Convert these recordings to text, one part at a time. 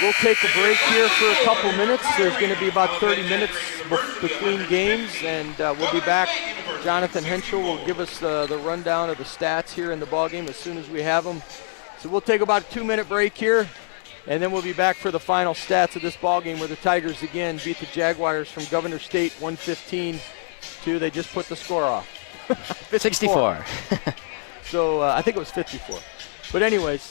We'll take a break here for a couple minutes. There's going to be about 30 minutes between games, and we'll be back. Jonathan Henschel will give us the rundown of the stats here in the ballgame as soon as we have them. So we'll take about a 2-minute break here, and then we'll be back for the final stats of this ballgame where the Tigers again beat the Jaguars from Governor State 115 to, they just put the score off. 64. So I think it was 54. But anyways.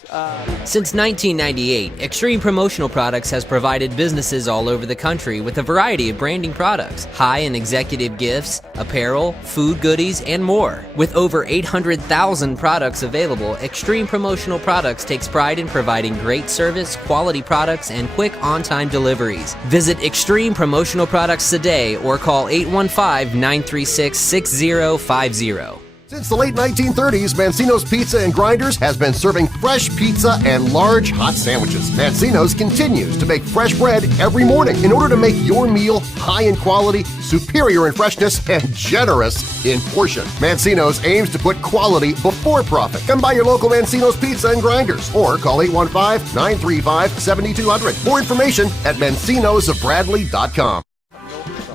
Since 1998, Extreme Promotional Products has provided businesses all over the country with a variety of branding products, high and executive gifts, apparel, food goodies, and more. With over 800,000 products available, Extreme Promotional Products takes pride in providing great service, quality products, and quick on-time deliveries. Visit Extreme Promotional Products today or call 815-936-6050. Since the late 1930s, Mancino's Pizza and Grinders has been serving fresh pizza and large hot sandwiches. Mancino's continues to make fresh bread every morning in order to make your meal high in quality, superior in freshness, and generous in portion. Mancino's aims to put quality before profit. Come by your local Mancino's Pizza and Grinders or call 815-935-7200. More information at mancinosofbradley.com.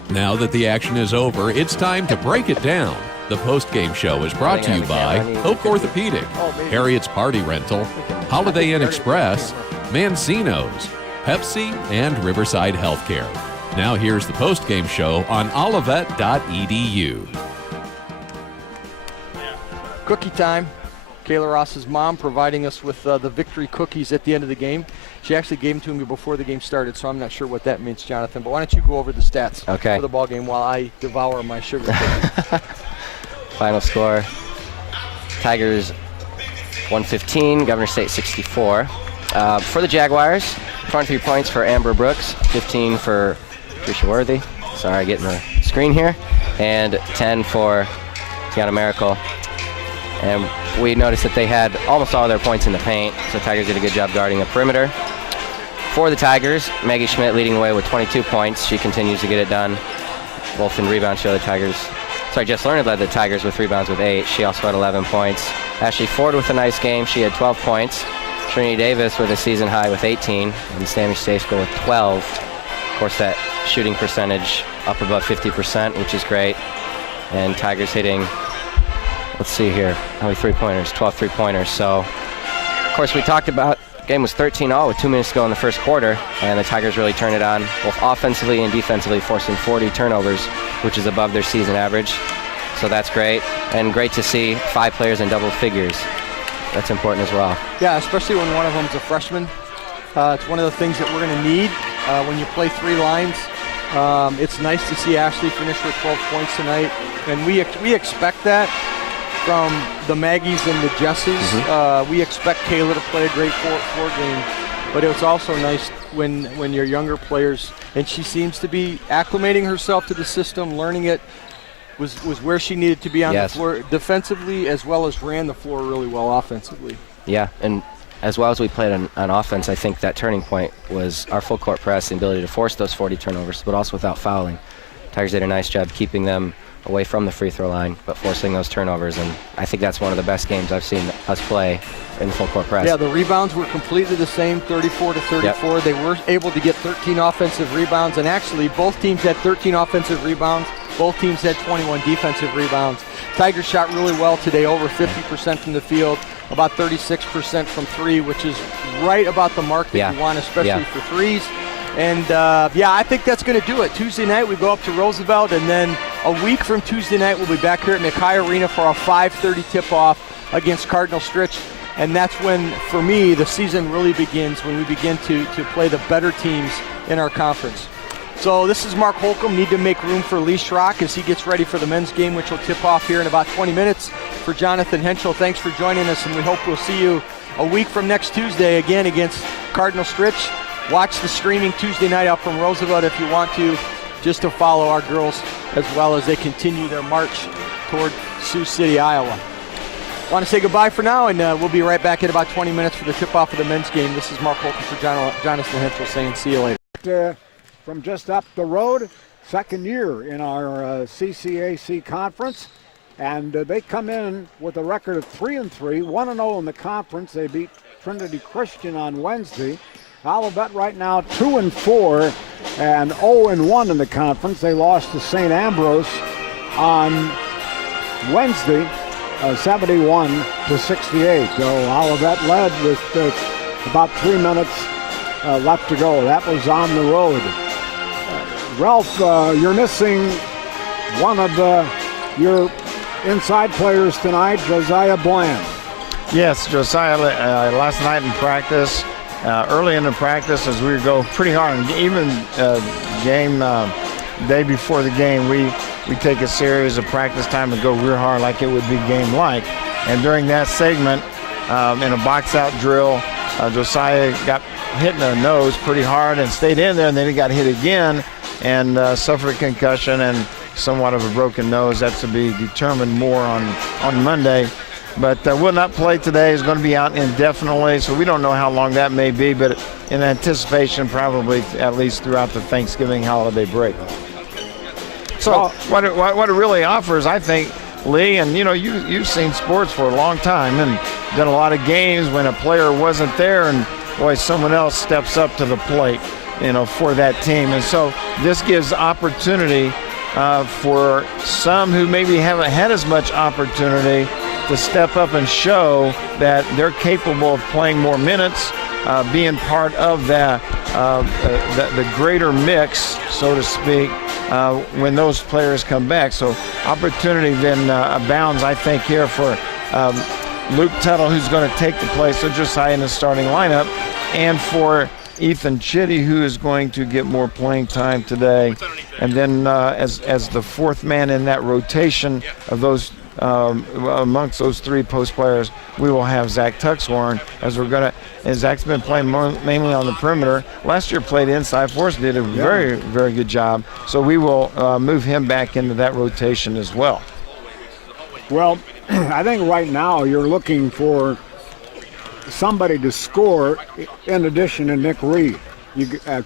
Now that the action is over, it's time to break it down. The post-game show is brought to you by Oak Orthopedic, Harriet's Party Rental, Holiday Inn Express, Mancino's, Pepsi, and Riverside Healthcare. Now here's the post-game show on olivet.edu. Cookie time. Kayla Ross's mom providing us with the victory cookies at the end of the game. She actually gave them to me before the game started, so I'm not sure what that means, Jonathan. But why don't you go over the stats for the ball game while I devour my sugar cookie. Final score, Tigers 115, Governor State 64. For the Jaguars, 23 points for Amber Brooks, 15 for Trisha Worthy. Sorry, getting the screen here. And 10 for Tiana Miracle. And we noticed that they had almost all their points in the paint, so Tigers did a good job guarding the perimeter. For the Tigers, Maggie Schmidt leading the way with 22 points. She continues to get it done. Both in rebounds show the Tigers. Jess Lerner led the Tigers with rebounds with 8. She also had 11 points. Ashley Ford with a nice game. She had 12 points. Trinity Davis with a season high with 18. And Sammy Stafsko with 12. Of course, that shooting percentage up above 50%, which is great. And Tigers hitting, let's see here, how many three-pointers? 12 three-pointers. So, of course, we talked about the game was 13-all with 2 minutes to go in the first quarter, and the Tigers really turned it on, both offensively and defensively, forcing 40 turnovers, which is above their season average. So that's great, and great to see 5 players in double figures. That's important as well. Yeah, especially when one of them's a freshman. It's one of the things that we're going to need when you play 3 lines. It's nice to see Ashley finish with 12 points tonight, and we expect that from the Maggies and the Jesses. We expect Kayla to play a great floor game, but it's also nice when your younger players, and she seems to be acclimating herself to the system, learning it, was where she needed to be on the floor defensively, as well as ran the floor really well offensively. Yeah, and as well as we played on offense, I think that turning point was our full court press, the ability to force those 40 turnovers, but also without fouling. Tigers did a nice job keeping them away from the free throw line, but forcing those turnovers, and I think that's one of the best games I've seen us play in full court press. Yeah, the rebounds were completely the same, 34 to 34. Yep. They were able to get 13 offensive rebounds, and actually both teams had 13 offensive rebounds. Both teams had 21 defensive rebounds. Tigers shot really well today, over 50% from the field, about 36% from 3, which is right about the mark that you want, especially for threes. And, I think that's going to do it. Tuesday night, we go up to Roosevelt, and then a week from Tuesday night, we'll be back here at McKay Arena for a 5:30 tip-off against Cardinal Stritch. And that's when, for me, the season really begins, when we begin to play the better teams in our conference. So this is Mark Holcomb. Need to make room for Lee Schrock as he gets ready for the men's game, which will tip off here in about 20 minutes. For Jonathan Henschel, thanks for joining us, and we hope we'll see you a week from next Tuesday again against Cardinal Stritch. Watch the streaming Tuesday night out from Roosevelt if you want to, just to follow our girls as well as they continue their march toward Sioux City, Iowa. Want to say goodbye for now, and we'll be right back in about 20 minutes for the tip-off of the men's game. This is Mark Holcomb for Jonathan Henschel saying see you later. From just up the road, second year in our CCAC conference, and they come in with a record of 3-3, 1-0 in the conference. They beat Trinity Christian on Wednesday, Olivet right now 2-4 and 0-1 in the conference. They lost to St. Ambrose on Wednesday, 71-68. So Olivet led with about 3 minutes left to go. That was on the road. Ralph, you're missing one of your inside players tonight, Josiah Bland. Yes, Josiah, last night in practice, early in the practice, as we go pretty hard, and even game day before the game, we take a series of practice time and go real hard like it would be game-like. And during that segment, in a box-out drill, Josiah got hit in the nose pretty hard and stayed in there, and then he got hit again and suffered a concussion and somewhat of a broken nose. That's to be determined more on Monday. But will not play today. Is going to be out indefinitely, so we don't know how long that may be, but in anticipation probably at least throughout the Thanksgiving holiday break. So what it really offers, I think, Lee, and you've seen sports for a long time and done a lot of games when a player wasn't there and boy, someone else steps up to the plate, for that team. And so this gives opportunity for some who maybe haven't had as much opportunity to step up and show that they're capable of playing more minutes, being part of the greater mix, so to speak, when those players come back. So opportunity then abounds, I think, here for Luke Tuttle, who's going to take the place of Josiah in the starting lineup, and for Ethan Chitty, who is going to get more playing time today. And then as the fourth man in that rotation of those amongst those three post players, we will have Zach Tuxhorn, and Zach's been playing mainly on the perimeter. Last year played inside for us, did a very, very good job. So we will move him back into that rotation as well. Well, I think right now you're looking for somebody to score in addition to Nick Reed.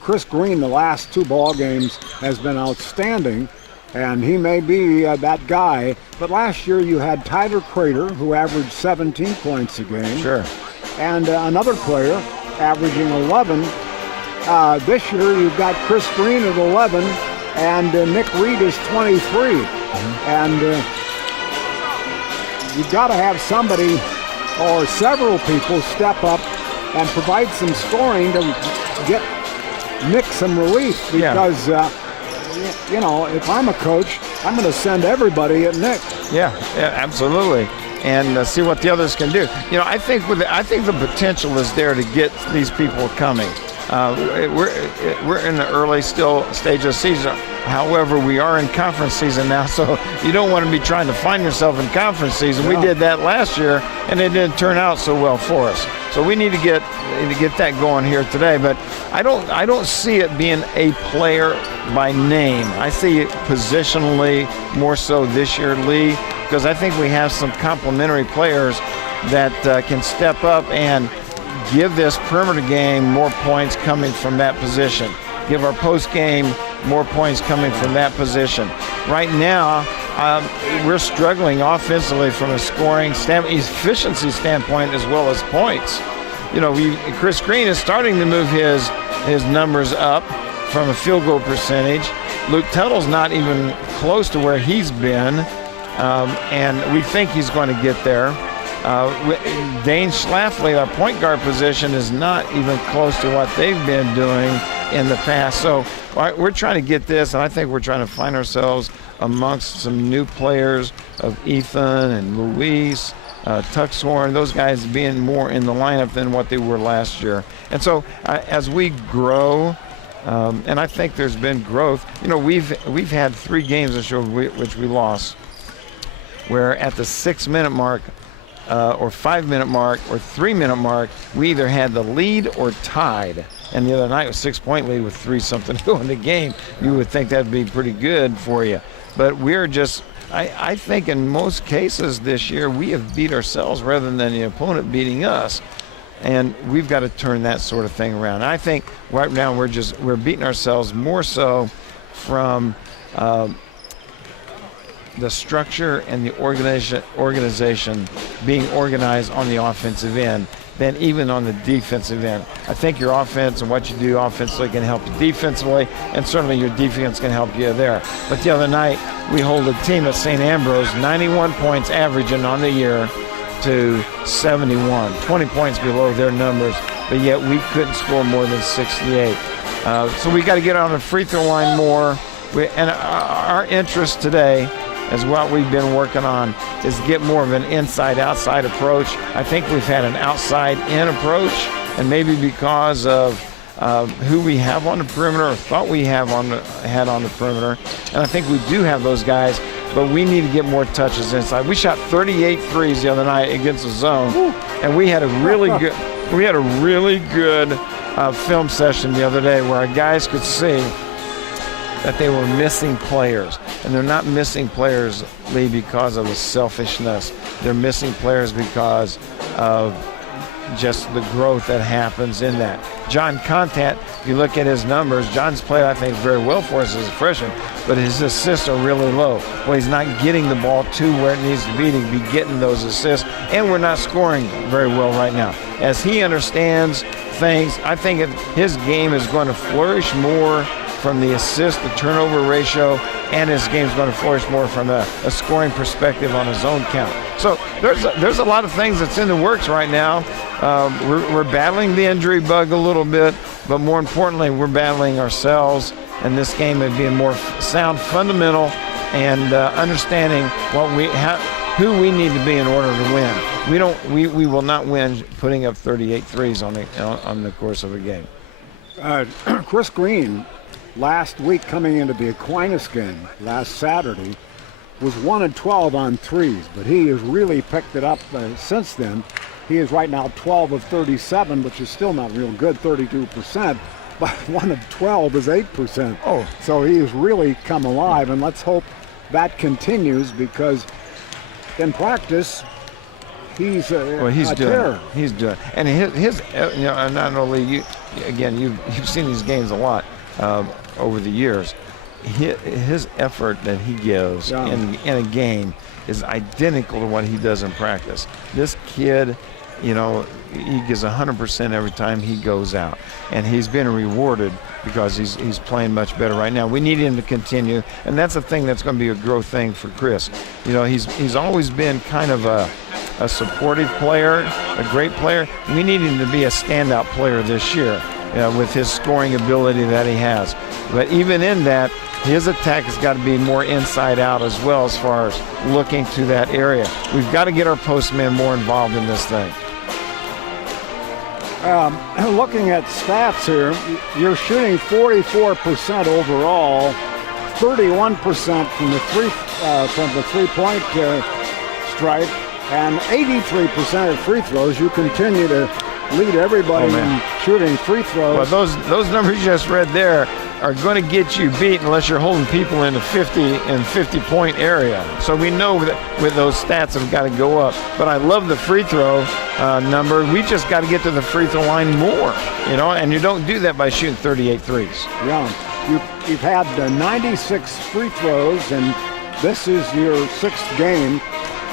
Chris Green, the last two ball games, has been outstanding, and he may be that guy. But last year you had Tyler Crater, who averaged 17 points a game. Sure. And another player averaging 11. This year you've got Chris Green at 11, and Nick Reed is 23. Mm-hmm. And you've got to have somebody or several people step up and provide some scoring to get Nick some relief, because if I'm a coach, I'm going to send everybody at Nick. Yeah, absolutely, and see what the others can do. I think the potential is there to get these people coming. We're in the early stage of season. However, we are in conference season now, so you don't want to be trying to find yourself in conference season. No. We did that last year, and it didn't turn out so well for us. So we need to get that going here today. But I don't see it being a player by name. I see it positionally more so this year, Lee, because I think we have some complementary players that can step up and give this perimeter game more points coming from that position. Give our post game more points coming from that position. Right now, we're struggling offensively from a scoring efficiency standpoint as well as points. Chris Green is starting to move his numbers up from a field goal percentage. Luke Tuttle's not even close to where he's been, and we think he's going to get there. Dane Schlafly, our point guard position, is not even close to what they've been doing in the past. So we're trying to get this, and I think we're trying to find ourselves amongst some new players of Ethan and Luis, Tuxhorn, those guys being more in the lineup than what they were last year. And so as we grow, and I think there's been growth, we've had 3 games which we lost, where at the 6-minute mark, or 5-minute mark or 3-minute mark, we either had the lead or tied. And the other night was 6-point lead with 3-something to go in the game. You would think that'd be pretty good for you. But we're just, I think in most cases this year, we have beat ourselves rather than the opponent beating us. And we've got to turn that sort of thing around. And I think right now we're beating ourselves more so from the structure and the organization being organized on the offensive end than even on the defensive end. I think your offense and what you do offensively can help you defensively, and certainly your defense can help you there. But the other night, we hold a team at St. Ambrose, 91 points averaging on the year to 71, 20 points below their numbers, but yet we couldn't score more than 68. So we got to get on the free throw line more. And our interest today is what we've been working on is get more of an inside-outside approach. I think we've had an outside-in approach, and maybe because of who we have on the perimeter or thought we had on the perimeter. And I think we do have those guys, but we need to get more touches inside. We shot 38 threes the other night against the zone, and we had a really good film session the other day where our guys could see that they were missing players. And they're not missing players, Lee, because of the selfishness. They're missing players because of just the growth that happens in that. John Contant, if you look at his numbers, John's played, I think, very well for us as a freshman, but his assists are really low. Well, he's not getting the ball to where it needs to be getting those assists, and we're not scoring very well right now. As he understands things, I think his game is going to flourish more from the assist to turnover ratio, and his game's going to flourish more from a scoring perspective on his own count. So there's a lot of things that's in the works right now. We're battling the injury bug a little bit, but more importantly, we're battling ourselves, and this game is being more sound, fundamental, and understanding who we need to be in order to win. We will not win putting up 38 threes on the course of a game. Chris Green, last week coming into the Aquinas game last Saturday, was 1 of 12 on threes, but he has really picked it up since then. He is right now 12 of 37, which is still not real good, 32%, but 1 of 12 is 8%. Oh. So he has really come alive, and let's hope that continues, because in practice, he's doing terror. He's doing, and his not only you've seen these games a lot over the years. His effort that he gives in a game is identical to what he does in practice. This kid, he gives 100% every time he goes out, and he's been rewarded because he's playing much better right now. We need him to continue, and that's a thing that's going to be a growth thing for Chris. He's always been kind of a supportive player, a great player. We need him to be a standout player this year with his scoring ability that he has. But even in that, his attack has got to be more inside out as well, as far as looking to that area. We've got to get our postmen more involved in this thing. Looking at stats here, you're shooting 44% overall, 31% from the three-point stripe, and 83% of free throws. You continue to lead everybody in shooting free throws. Well, those numbers you just read there are going to get you beat unless you're holding people in the 50-point area. So we know that with those stats have got to go up. But I love the free throw number. We just got to get to the free throw line more, and you don't do that by shooting 38 threes. Yeah, you've had 96 free throws, and this is your sixth game.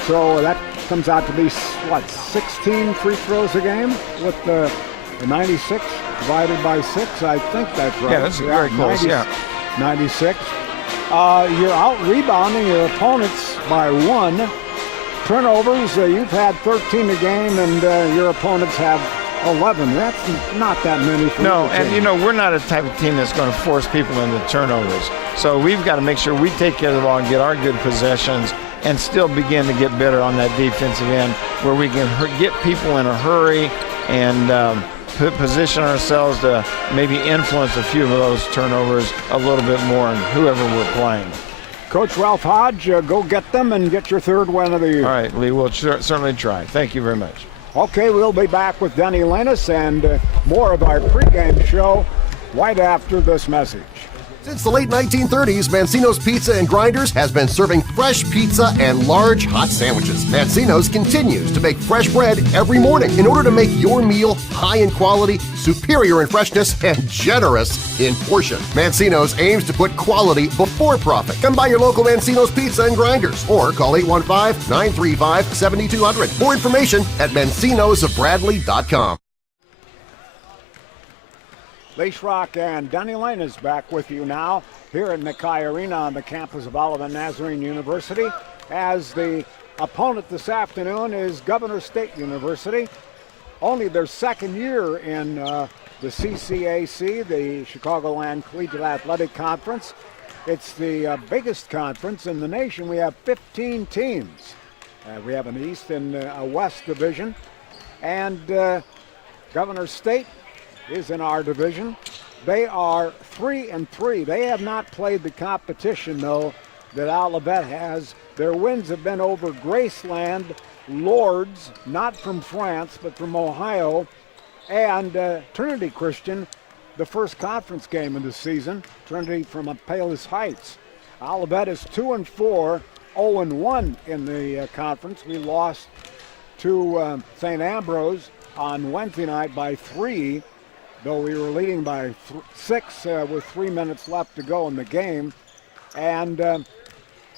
So that comes out to be, 16 free throws a game with the 96 divided by 6? I think that's right. Yeah, that's very close, 96. You're out-rebounding your opponents by 1. Turnovers, you've had 13 a game, and your opponents have 11. That's not that many. No, and we're not a type of team that's going to force people into turnovers. So we've got to make sure we take care of the ball and get our good possessions, and still begin to get better on that defensive end, where we can get people in a hurry and position ourselves to maybe influence a few of those turnovers a little bit more in whoever we're playing. Coach Ralph Hodge, go get them and get your third win of the year. All right, Lee, we'll certainly try. Thank you very much. Okay, we'll be back with Denny Linus and more of our pregame show right after this message. Since the late 1930s, Mancino's Pizza and Grinders has been serving fresh pizza and large hot sandwiches. Mancino's continues to make fresh bread every morning in order to make your meal high in quality, superior in freshness, and generous in portion. Mancino's aims to put quality before profit. Come by your local Mancino's Pizza and Grinders or call 815-935-7200. More information at mancinosofbradley.com. Lace Rock and Denny Lane is back with you now here at Mackay Arena on the campus of Olivet Nazarene University, as the opponent this afternoon is Governor State University. Only their second year in the CCAC, the Chicagoland Collegiate Athletic Conference. It's the biggest conference in the nation. We have 15 teams. We have an East and a West division, and Governor State is in our division. They are 3-3. They have not played the competition, though, that Olivet has. Their wins have been over Graceland, Lourdes, not from France, but from Ohio, and Trinity Christian, the first conference game of the season. Trinity from Palos Heights. Olivet is 2-4, 0-1 in the conference. We lost to St. Ambrose on Wednesday night by 3, though we were leading by 6 with 3 minutes left to go in the game. And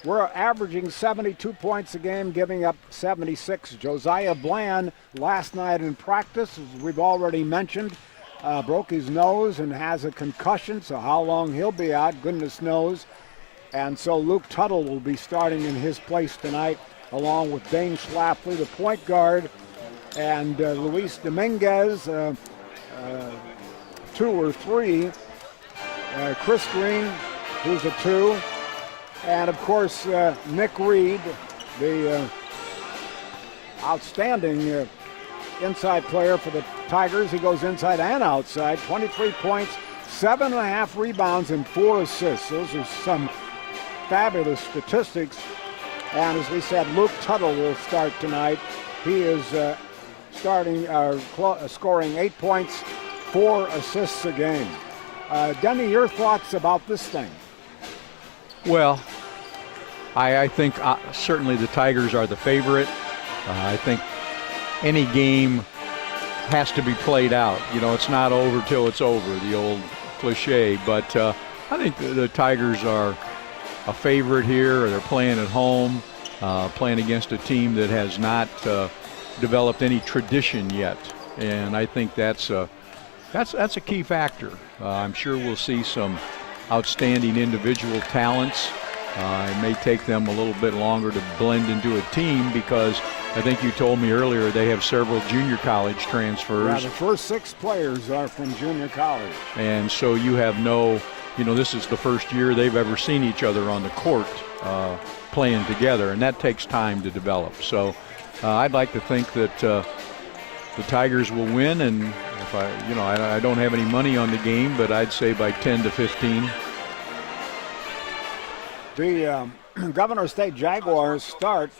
we're averaging 72 points a game, giving up 76. Josiah Bland, last night in practice, as we've already mentioned, broke his nose and has a concussion, so how long he'll be out, goodness knows. And so Luke Tuttle will be starting in his place tonight, along with Dane Schlafly, the point guard, and Luis Dominguez, 2 or 3. Chris Green, who's a 2. And, of course, Nick Reed, the outstanding inside player for the Tigers. He goes inside and outside, 23 points, 7.5 rebounds, and 4 assists. Those are some fabulous statistics. And as we said, Luke Tuttle will start tonight. He is scoring 8 points, 4 assists a game. Denny, your thoughts about this thing? Well, I think certainly the Tigers are the favorite. I think any game has to be played out. You know, it's not over till it's over, the old cliche. But I think the Tigers are a favorite here. They're playing at home, playing against a team that has not developed any tradition yet. And I think that's a key factor. I'm sure we'll see some outstanding individual talents. It may take them a little bit longer to blend into a team because I think you told me earlier they have several junior college transfers. Yeah, the first 6 players are from junior college. And so you have this is the first year they've ever seen each other on the court playing together, and that takes time to develop. So I'd like to think that the Tigers will win, and if I don't have any money on the game, but I'd say by 10 to 15. The Governor State Jaguars start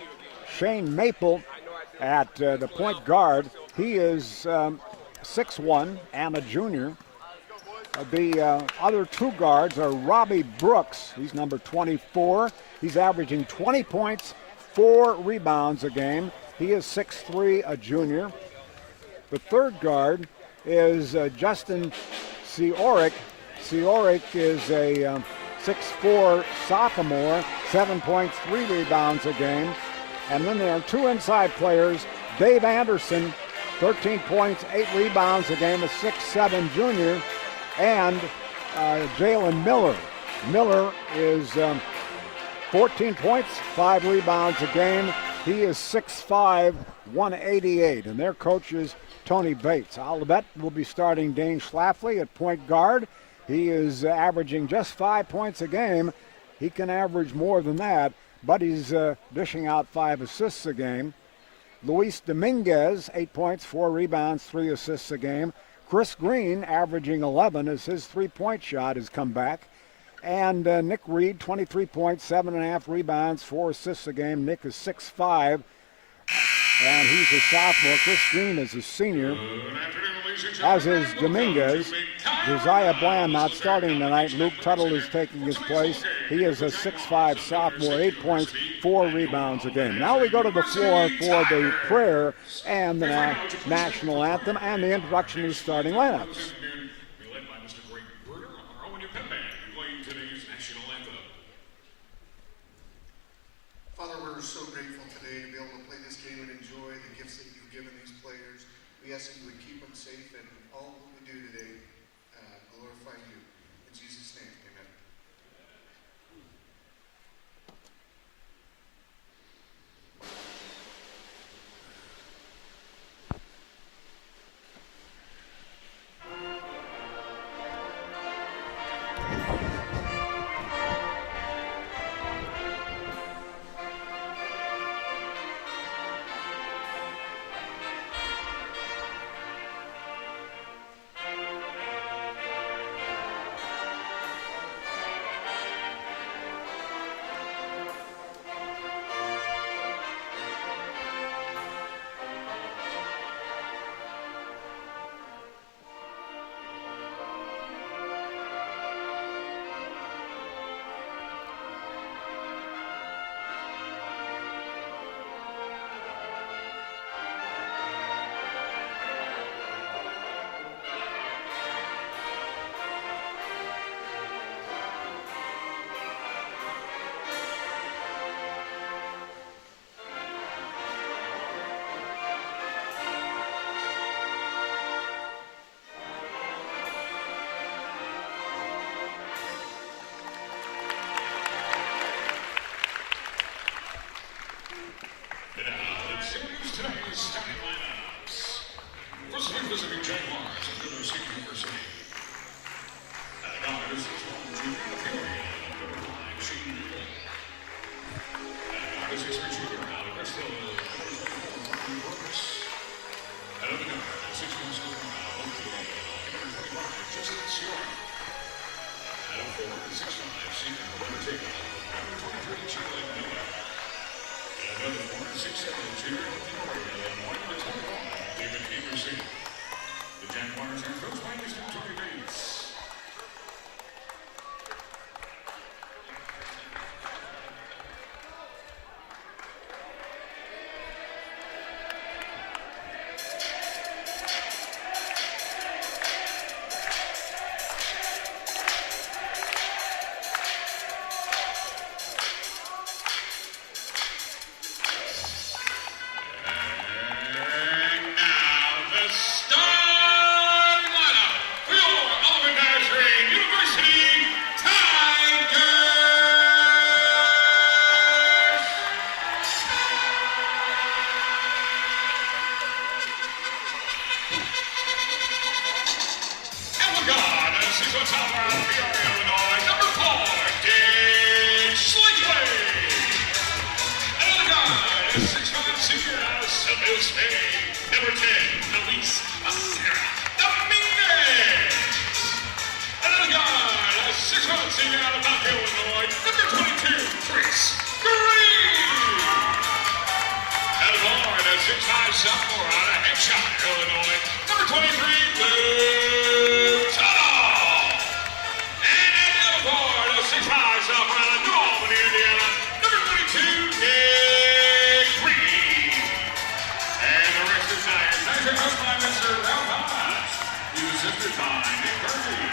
Shane Maple at the point guard. He is 6'1" and a junior. The other 2 guards are Robbie Brooks. He's number 24. He's averaging 20 points, 4 rebounds a game. He is 6'3", a junior. The third guard is Justin Seoric. Seoric is a 6'4" sophomore, 7 points, 3 rebounds a game. And then there are 2 inside players. Dave Anderson, 13 points, 8 rebounds a game, a 6'7" junior. And Jalen Miller. Miller is 14 points, 5 rebounds a game. He is 6'5", 188. And their coach is Tony Bates. Olivet will be starting Dane Schlafly at point guard. He is averaging just 5 points a game. He can average more than that, but he's dishing out 5 assists a game. Luis Dominguez, 8 points, 4 rebounds, 3 assists a game. Chris Green averaging 11 as his 3-point shot has come back. And Nick Reed, 23 points, 7.5 rebounds, 4 assists a game. Nick is 6'5", and he's a sophomore. Chris Green is a senior. as is Dominguez. Josiah Bland not starting tonight. Luke Tuttle is taking his place. He is a 6'5 sophomore, 8 points, 4 rebounds a game. Now we go to the floor for the prayer and the national anthem and the introduction of the starting lineups. Father, we're so grateful today to be able to play this game and enjoy the gifts that you've given these players. We ask that you would keep them safe, and all that we do today glorify you. In Jesus' name, amen.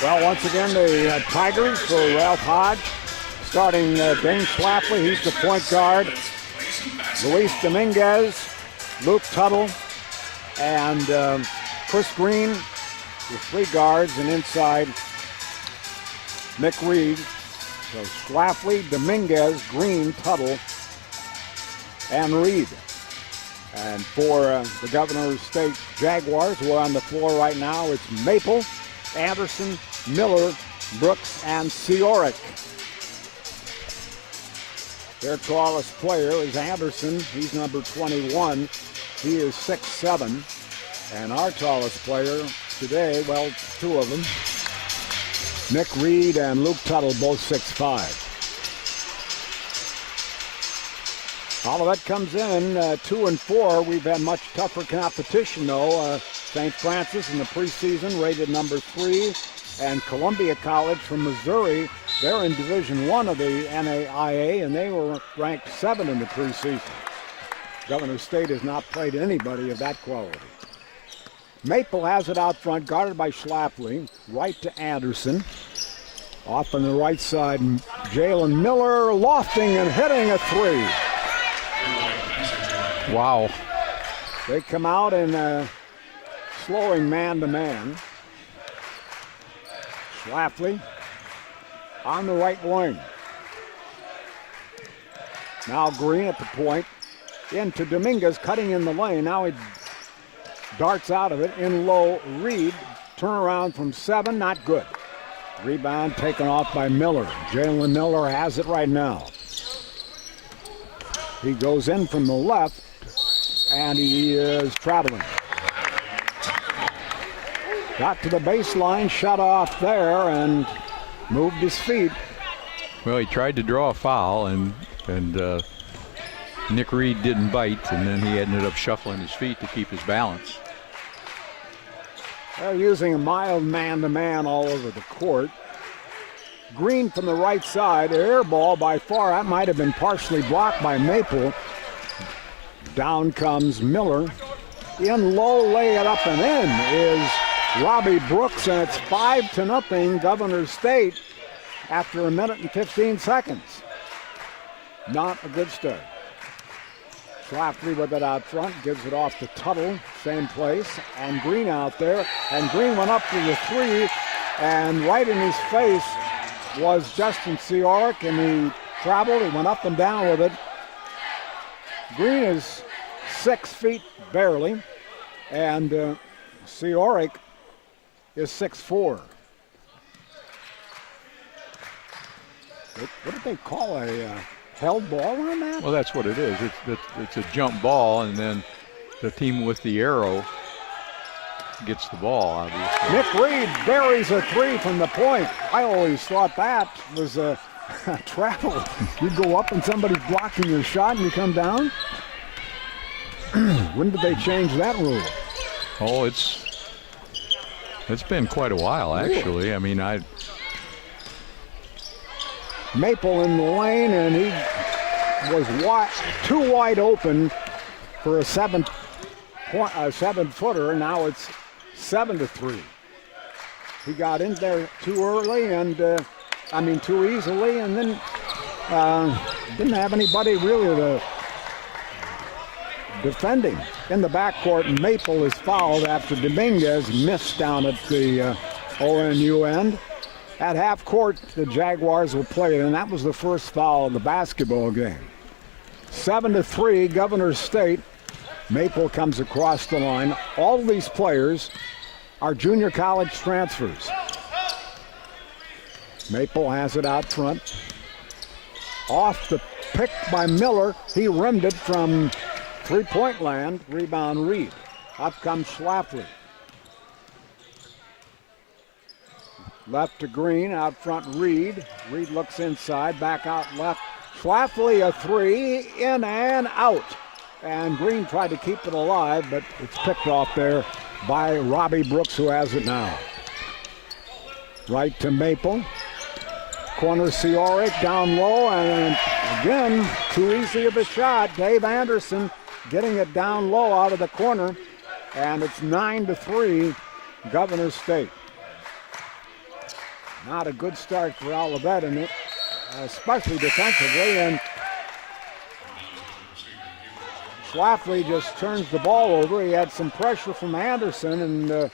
Well, once again, the Tigers for Ralph Hodge. Starting Dane Schlafly, he's the point guard. Luis Dominguez, Luke Tuttle, and Chris Green, the 3 guards, and inside Nick Reed. So Schlafly, Dominguez, Green, Tuttle, and Reed. And for the Governor State Jaguars, who are on the floor right now, it's Maple, Anderson, Miller, Brooks, and Seoric. Their tallest player is Anderson. He's number 21. He is 6'7". And our tallest player today, well, 2 of them, Nick Reed and Luke Tuttle, both 6'5". Olivet comes in 2-4. We've had much tougher competition, though. St. Francis in the preseason rated number 3, and Columbia College from Missouri, they're in Division I of the NAIA, and they were ranked 7 in the preseason. Governor State has not played anybody of that quality. Maple has it out front, guarded by Schlafly, right to Anderson. Off on the right side, Jalen Miller lofting and hitting a 3. Wow. They come out in slowing man-to-man. Schlafly on the right wing. Now Green at the point. Into Dominguez, cutting in the lane. Now he darts out of it. In low, Reed. Turnaround from 7, not good. Rebound taken off by Miller. Jalen Miller has it right now. He goes in from the left, and he is traveling. Got to the baseline, shut off there, and moved his feet. Well, he tried to draw a foul, and Nick Reed didn't bite, and then he ended up shuffling his feet to keep his balance. They're using a mild man-to-man all over the court. Green from the right side, air ball by far. That might have been partially blocked by Maple. Down comes Miller. In low, lay it up and in is Robbie Brooks, and it's 5-0 Governor State after 1 minute and 15 seconds. Not a good start. Schlafly with it out front, gives it off to Tuttle, same place, and Green out there. And Green went up for the 3, and right in his face was Justin Seoric, and he traveled, he went up and down with it. Green is 6 feet barely, and Seoric is 6'4". What did they call a held ball on that? Well, that's what it is. It's a jump ball, and then the team with the arrow gets the ball, obviously. Nick Reed buries a 3 from the point. I always thought that was a travel. You go up and somebody's blocking your shot and you come down. When did they change that rule? Oh, it's been quite a while, actually. I mean, Maple in the lane, and he was too wide open for a 7-footer. Now it's 7-3. He got in there too early, and too easily, and then didn't have anybody really defending. In the backcourt, Maple is fouled after Dominguez missed down at the ONU end. At half court, the Jaguars will play it, and that was the first foul of the basketball game. 7-3, Governor State. Maple comes across the line. All of these players are junior college transfers. Maple has it out front. Off the pick by Miller. He rimmed it from three-point land. Rebound Reed. Up comes Schlafly. Left to Green, out front Reed. Reed looks inside, back out left. Schlafly a 3, in and out. And Green tried to keep it alive, but it's picked off there by Robbie Brooks, who has it now. Right to Maple. Corner Seoric down low, and again, too easy of a shot. Dave Anderson getting it down low out of the corner, and it's 9-3, Governor State. Not a good start for Olivet in it, especially defensively, and Schlafly just turns the ball over. He had some pressure from Anderson, and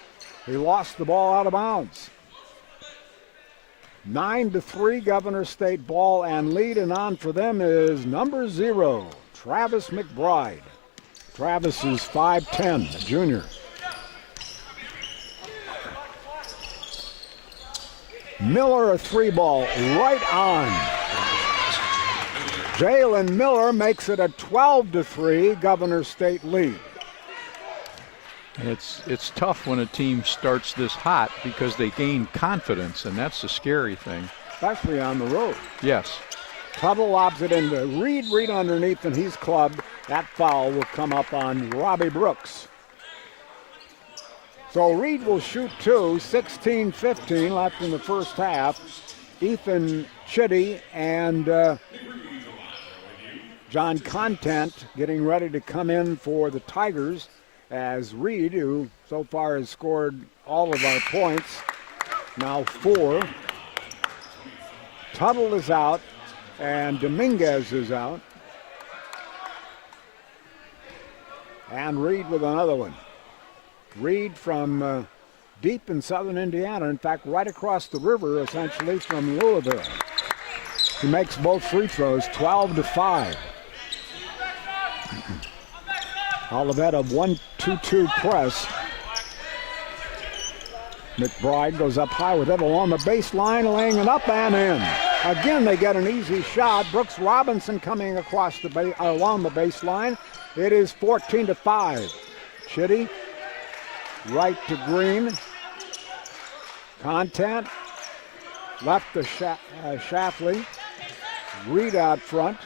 he lost the ball out of bounds. 9-3, Governor State ball and lead, and on for them is number 0, Travis McBride. Travis is 5'10", a junior. Miller a 3-ball, right on. Jalen Miller makes it a 12-3 Governor State lead. It's tough when a team starts this hot because they gain confidence, and that's the scary thing. Especially on the road. Yes. Tuttle lobs it into Reed. Reed underneath, and he's clubbed. That foul will come up on Robbie Brooks. So Reed will shoot two, 16-15 left in the first half. Ethan Chitty and John Content getting ready to come in for the Tigers, as Reed, who so far has scored all of our points, now 4. Tuttle is out and Dominguez is out. And Reed with another one. Reed from deep in southern Indiana, in fact, right across the river, essentially, from Louisville. He makes both free throws, 12-5. Olivet a 1-2-2 press. McBride goes up high with it along the baseline, laying it up and in. Again, they get an easy shot. Brooks Robinson coming across along the baseline. It is 14-5. Chitty, right to Green. Content, left to Shafley. Reed out front.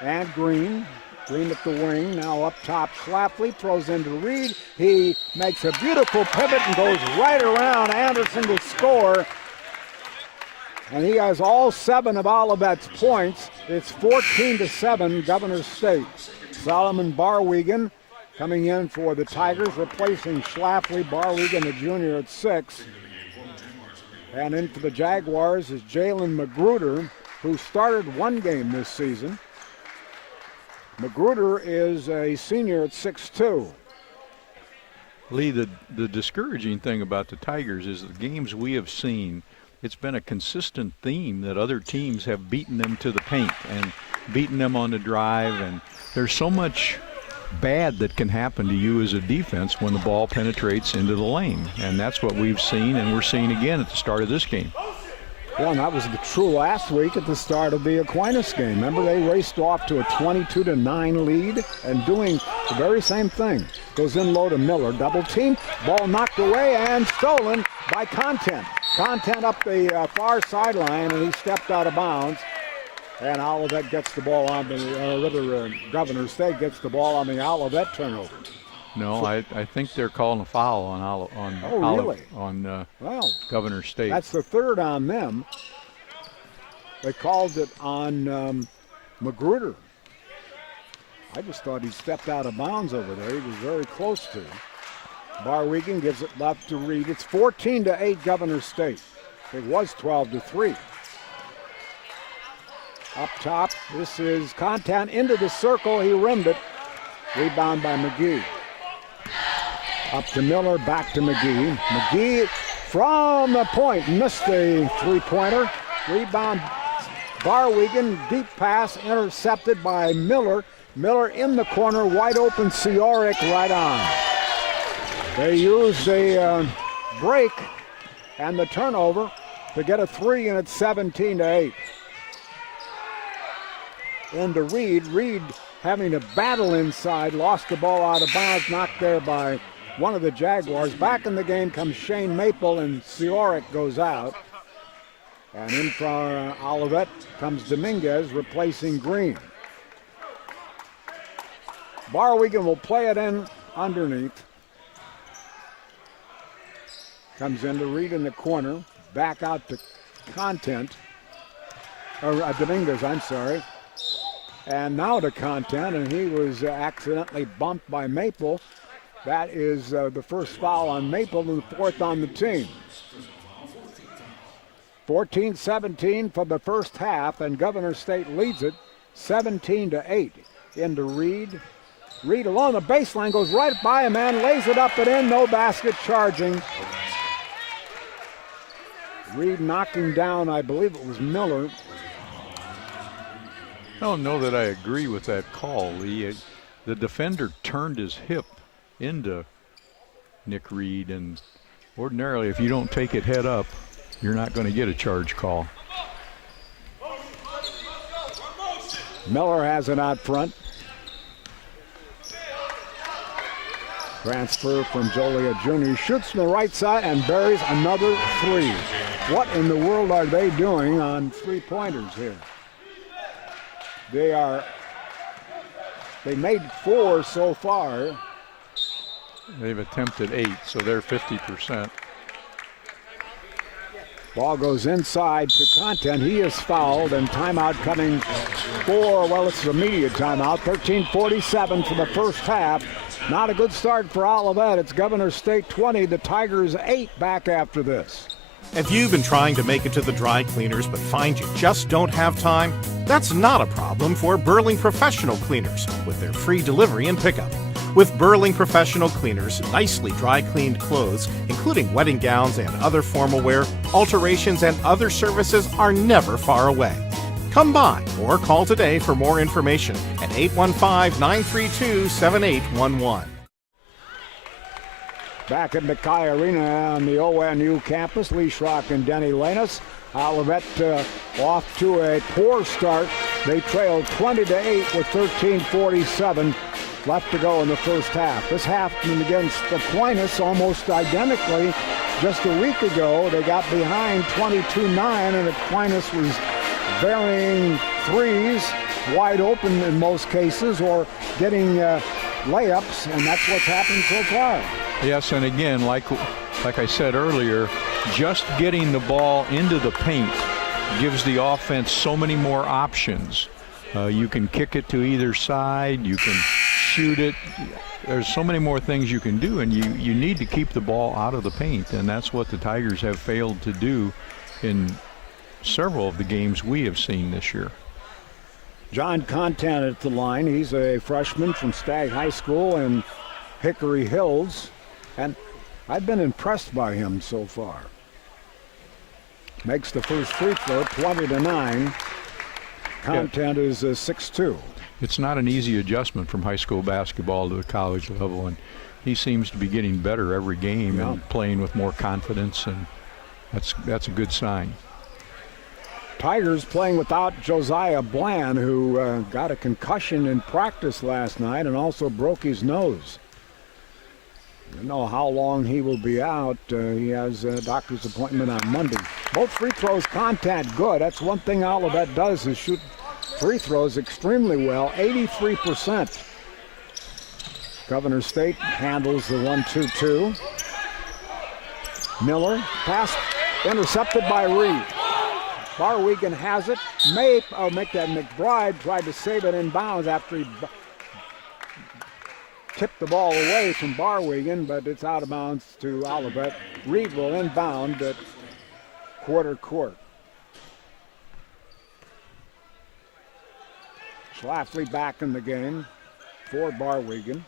And Green. Green at the wing, now up top. Schlafly throws into Reed. He makes a beautiful pivot and goes right around Anderson to score. And he has all 7 of Olivet's points. It's 14-7, Governor State. Solomon Barwigan coming in for the Tigers, replacing Schlafly. Barwigan, the junior, at 6. And in for the Jaguars is Jalen Magruder, who started 1 game this season. Magruder is a senior at 6'2". Lee, the discouraging thing about the Tigers is the games we have seen, it's been a consistent theme that other teams have beaten them to the paint and beaten them on the drive, and there's so much bad that can happen to you as a defense when the ball penetrates into the lane, and that's what we've seen and we're seeing again at the start of this game. Well, and that was true last week at the start of the Aquinas game. Remember, they raced off to a 22-9 lead and doing the very same thing. Goes in low to Miller, double team, ball knocked away and stolen by Content. Content up the far sideline, and he stepped out of bounds. And Olivet gets the ball on the, Governor State gets the ball on the Olivet turnover. No, I think they're calling a foul on Governor State. That's the 3rd on them. They called it on Magruder. I just thought he stepped out of bounds over there. He was very close to. Barwigan gives it left to Reed. It's 14-8 Governor State. It was 12-3. Up top, this is Content into the circle. He rimmed it. Rebound by McGee. Up to Miller, back to McGee. McGee from the point, missed the three-pointer. Rebound, Barwigan, deep pass, intercepted by Miller. Miller in the corner, wide open, Cioric right on. They used the break and the turnover to get a 3, and it's 17-8. Into Reed. Reed having to battle inside, lost the ball out of bounds, knocked there by one of the Jaguars. Back in the game comes Shane Maple, and Cioric goes out. And in for Olivet comes Dominguez, replacing Green. Barwigan will play it in underneath. Comes into Reed in the corner. Back out to Content. Dominguez, I'm sorry. And now to Content, and he was accidentally bumped by Maple. That is the first foul on Maple and the 4th on the team. 14-17 for the first half, and Governor State leads it 17-8. Into Reed. Reed along the baseline, goes right by a man, lays it up and in, no basket, charging. Reed knocking down, I believe it was Miller. I don't know that I agree with that call, Lee. The defender turned his hip into Nick Reed, and ordinarily if you don't take it head up, you're not going to get a charge call. Miller has it out front. Transfer from Joliet Jr. Shoots from the right side and buries another 3. What in the world are they doing on three-pointers here? They made 4 so far. They've attempted 8, so they're 50%. Ball goes inside to Content. He is fouled, and timeout coming it's an immediate timeout. 13:47 for the first half. Not a good start for Olivet. It's Governor State 20, the Tigers 8 back after this. If you've been trying to make it to the dry cleaners but find you just don't have time, that's not a problem for Burling Professional Cleaners with their free delivery and pickup. With Burling Professional Cleaners, nicely dry cleaned clothes, including wedding gowns and other formal wear, alterations, and other services are never far away. Come by or call today for more information at 815-932-7811. Back at McKay Arena on the ONU campus, Lee Schrock and Denny Lanus. Olivet off to a poor start. They trailed 20-8 with 13:47 left to go in the first half. This happened against Aquinas almost identically. Just a week ago, they got behind 22-9, and Aquinas was varying threes, wide open in most cases, or getting layups, and that's what's happened so far. Yes, and again, like I said earlier, just getting the ball into the paint gives the offense so many more options. You can kick it to either side, you can shoot it. There's so many more things you can do, and you need to keep the ball out of the paint, and that's what the Tigers have failed to do in several of the games we have seen this year. John Contant at the line. He's a freshman from Stagg High School in Hickory Hills, and I've been impressed by him so far. Makes the first free throw, 20-9. Contant is 6'2". It's not an easy adjustment from high school basketball to the college level, and he seems to be getting better every game and playing with more confidence, and that's a good sign. Tigers playing without Josiah Bland, who got a concussion in practice last night and also broke his nose. I don't know how long he will be out. He has a doctor's appointment on Monday. Both free throws Contant good. That's one thing Olivet does, is shoot free throws extremely well, 83%. Governor State handles the 1-2-2. Miller, pass intercepted by Reed. Barwigan has it. Make that McBride tried to save it in bounds after he tipped the ball away from Barwigan, but it's out of bounds to Olivet. Reed will inbound at quarter court. Schlafly back in the game for Barwigan.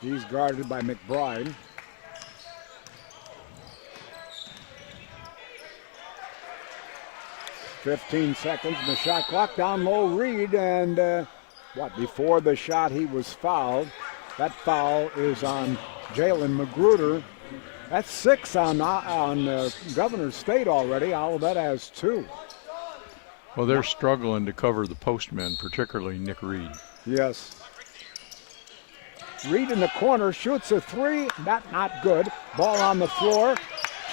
He's guarded by McBride. "15 seconds in the shot clock. Down low, Reed, and before the shot he was fouled. That foul is on Jalen Magruder. That's 6 on Governor State already. Olivet has 2. Well, they're struggling to cover the postmen, particularly Nick Reed. Yes. Reed in the corner shoots a 3. Not good. Ball on the floor.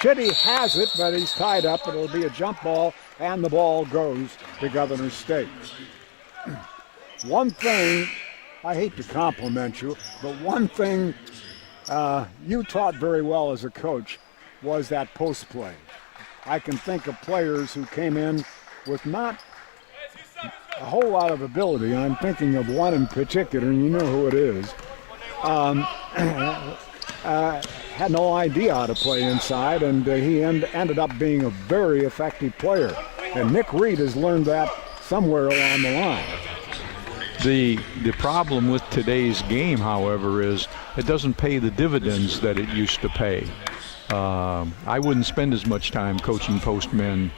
Chitty has it, but he's tied up. It'll be a jump ball, and the ball goes to Governor State. One thing, I hate to compliment you, but one thing you taught very well as a coach was that post play. I can think of players who came in with not a whole lot of ability. I'm thinking of one in particular, and you know who it is. Had no idea how to play inside, and he ended up being a very effective player. And Nick Reed has learned that somewhere along the line. The problem with today's game, however, is it doesn't pay the dividends that it used to pay. I wouldn't spend as much time coaching postmen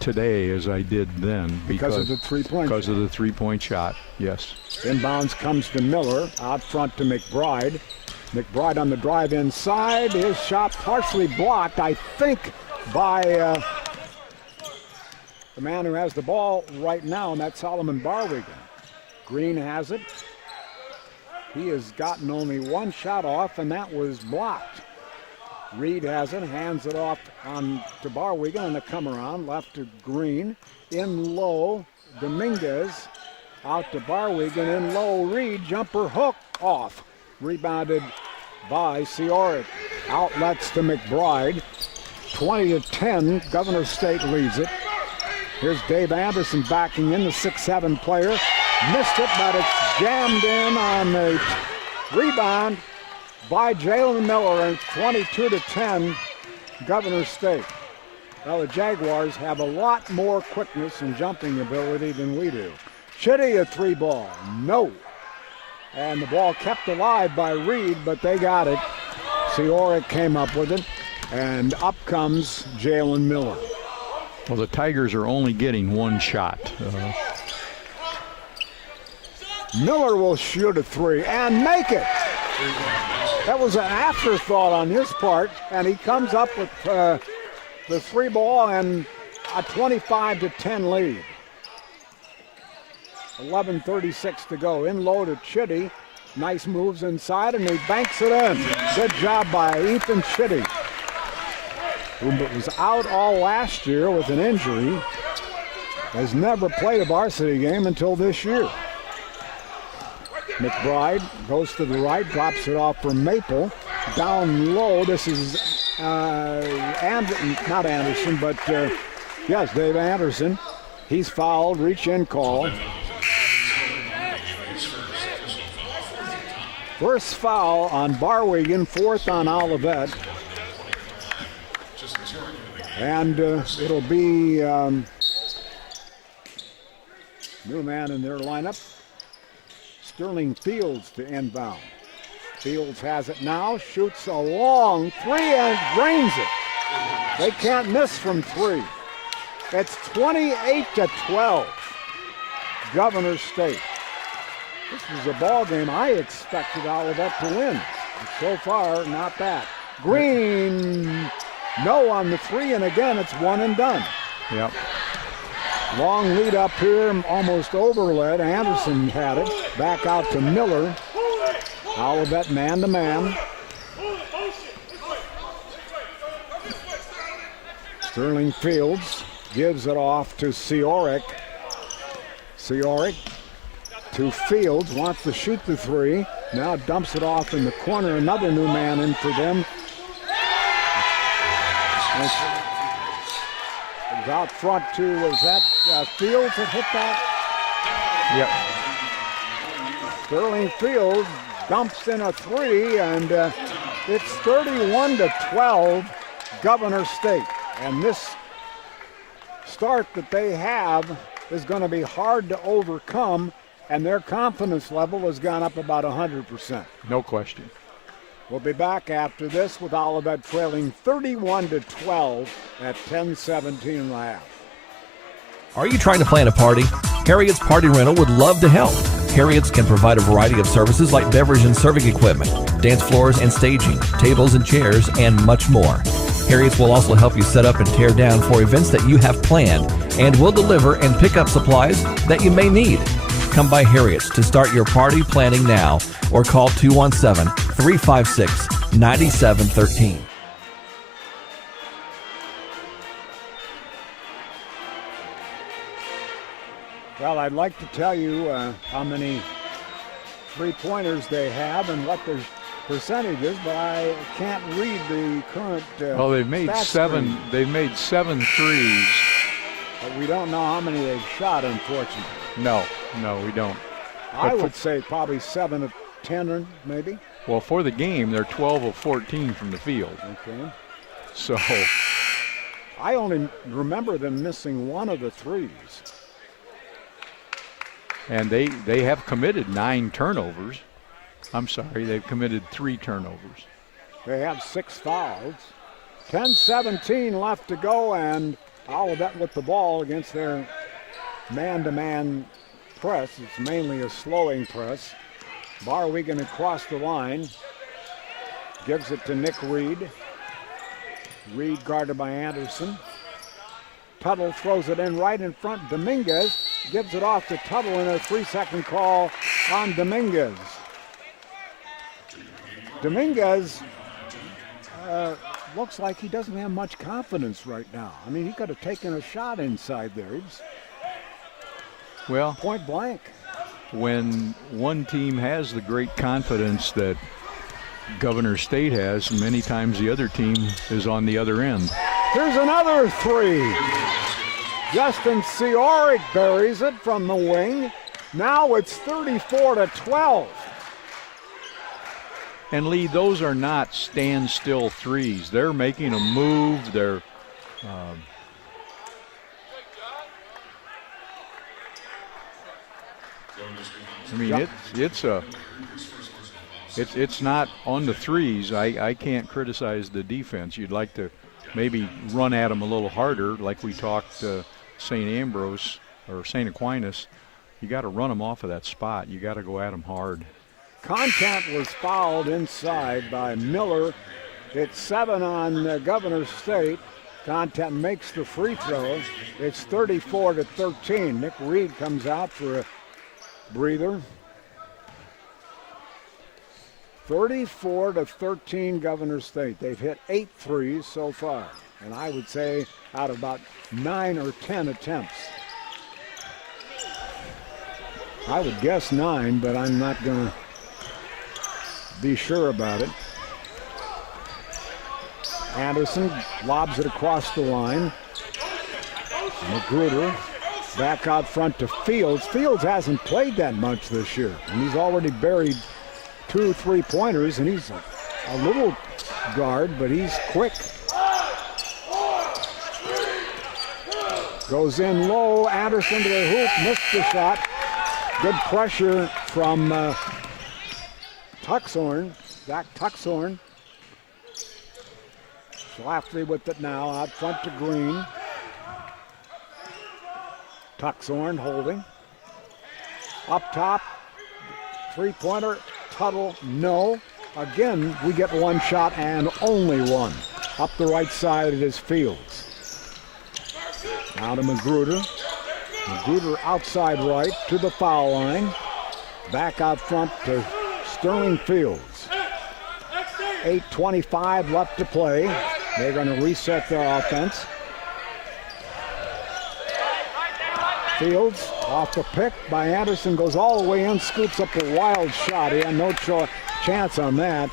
today as I did then because of the three-point shot. Yes. Inbounds comes to Miller, out front to McBride. McBride on the drive inside. His shot partially blocked, I think, by the man who has the ball right now, and that's Solomon Barwigan. Green has it. He has gotten only one shot off, and that was blocked. Reed has it, hands it off to Barwigan on the come around, left to Green. In low, Dominguez out to Barwigan, in low, Reed, jumper hook off. Rebounded by Seoric. Outlets to McBride. 20-10, Governor State leads it. Here's Dave Anderson backing in, the 6'7" player. Missed it, but it's jammed in on the rebound by Jalen Miller, and 22-10, Governor State. Well, the Jaguars have a lot more quickness and jumping ability than we do. Chitty, a 3-ball, no. And the ball kept alive by Reed, but they got it. Seoric came up with it, and up comes Jalen Miller. Well, the Tigers are only getting one shot. Miller will shoot a 3 and make it. That was an afterthought on his part, and he comes up with the 3-ball and a 25-10 lead. 11:36 to go. In low to Chitty. Nice moves inside, and he banks it in. Good job by Ethan Chitty, who was out all last year with an injury. Has never played a varsity game until this year. McBride goes to the right, drops it off for Maple. Down low, this is not Anderson, but yes, Dave Anderson. He's fouled, reach-in call. First foul on Barwigan, 4th on Olivet. And it'll be new man in their lineup. Sterling Fields to inbound. Fields has it now, shoots a long 3 and drains it. They can't miss from 3. It's 28-12, Governor State. This was a ball game I expected Olivet to win. And so far, not that. Green, no on the 3, and again, it's one and done. Yep. Long lead up here, almost overled. Anderson had it. Back out to Miller. Olivet man-to-man. Sterling Fields gives it off to Seoric. Seoric to Fields, wants to shoot the 3. Now dumps it off in the corner. Another new man in for them. It's out front too. Was that Fields that hit that? Yep. Sterling Fields dumps in a 3, and it's 31-12, Governor State. And this start that they have is going to be hard to overcome, and their confidence level has gone up about 100%. No question. We'll be back after this with Olivet trailing 31-12 at 10:17 and a half. Are you trying to plan a party? Harriet's Party Rental would love to help. Harriet's can provide a variety of services like beverage and serving equipment, dance floors and staging, tables and chairs, and much more. Harriet's will also help you set up and tear down for events that you have planned, and will deliver and pick up supplies that you may need. Come by Harriet's to start your party planning now, or call 217-356-9713. Well, I'd like to tell you how many three-pointers they have and what their percentage is, but I can't read the current. Well, they've made seven. Screen. They've made 7 threes. But we don't know how many they've shot, unfortunately. No, we don't. I would say probably 7 of 10, or maybe. Well, for the game, they're 12 of 14 from the field. Okay. So I only remember them missing 1 of the threes. And they have committed 9 turnovers. I'm sorry, they've committed 3 turnovers. They have 6 fouls. 10:17 left to go, and Olivet with the ball against their man-to-man press. It's mainly a slowing press. Barwigan across the line. Gives it to Nick Reed. Reed guarded by Anderson. Tuttle throws it in right in front. Dominguez gives it off to Tuttle in a 3-second call on Dominguez. Dominguez looks like he doesn't have much confidence right now. I mean, he could have taken a shot inside there. He was well, point blank. when one team has the great confidence that Governor State has, many times the other team is on the other end. Here's another three. Justin Seoric buries it from the wing. Now it's 34-12. And Lee, those are not standstill threes. They're making a move. They're I mean, it's not on the threes. I can't criticize the defense. You'd like to maybe run at them a little harder, like we talked St. Ambrose or St. Aquinas. You got to run them off of that spot. You got to go at them hard. Content was fouled inside by Miller. It's 7 on Governor State. Content makes the free throw. It's 34-13. Nick Reed comes out for a breather. 34-13 Governor State. They've hit 8 threes so far. And I would say out of about 9 or 10 attempts. I would guess 9, but I'm not going to be sure about it. Anderson lobs it across the line. Magruder back out front to Fields. Fields hasn't played that much this year, and he's already buried 2 3-pointers, and he's a little guard, but he's quick. Goes in low, Anderson to the hoop, missed the shot. Good pressure from Tuxhorn, Zach Tuxhorn. Schlafly with it now, out front to Green. Tuxhorn holding. Up top, 3-pointer, Tuttle, no. Again, we get one shot and only one. Up the right side, it is Fields. Now to Magruder. Magruder outside right to the foul line. Back out front to Sterling Fields. 8:25 left to play. They're going to reset their offense. Fields off the pick by Anderson, goes all the way in, scoops up a wild shot. He had no chance on that.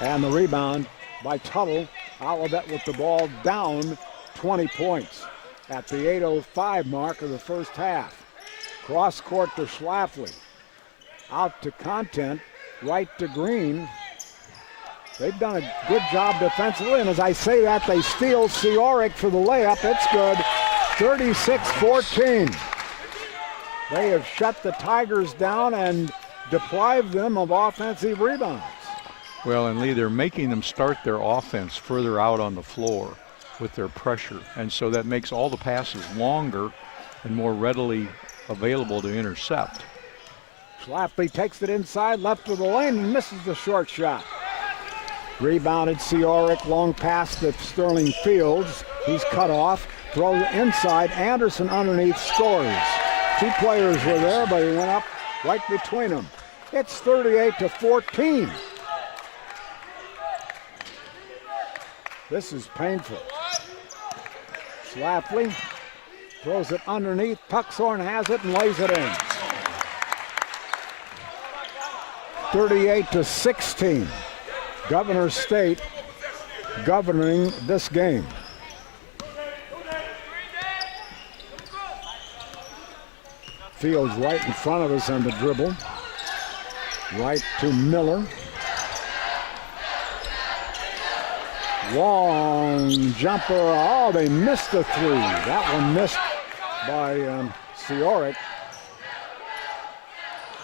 And the rebound by Tuttle. Olivet with the ball down 20 points at the 8:05 mark of the first half. Cross court to Schlafly. Out to Content, right to Green. They've done a good job defensively, and as I say that, they steal Seoric for the layup. It's good, 36-14. They have shut the Tigers down and deprived them of offensive rebounds. Well, and Lee, they're making them start their offense further out on the floor with their pressure, and so that makes all the passes longer and more readily available to intercept. Schlafly takes it inside, left of the lane, and misses the short shot. Rebounded Seoric, long pass to Sterling Fields. He's cut off, throws it inside. Anderson underneath scores. 2 players were there, but he went up right between them. It's 38-14. This is painful. Schlafly throws it underneath. Tuxhorn has it and lays it in. 38-16. Governor State governing this game. Fields right in front of us on the dribble. Right to Miller. Long jumper. Oh, they missed the 3. That one missed by Seoric.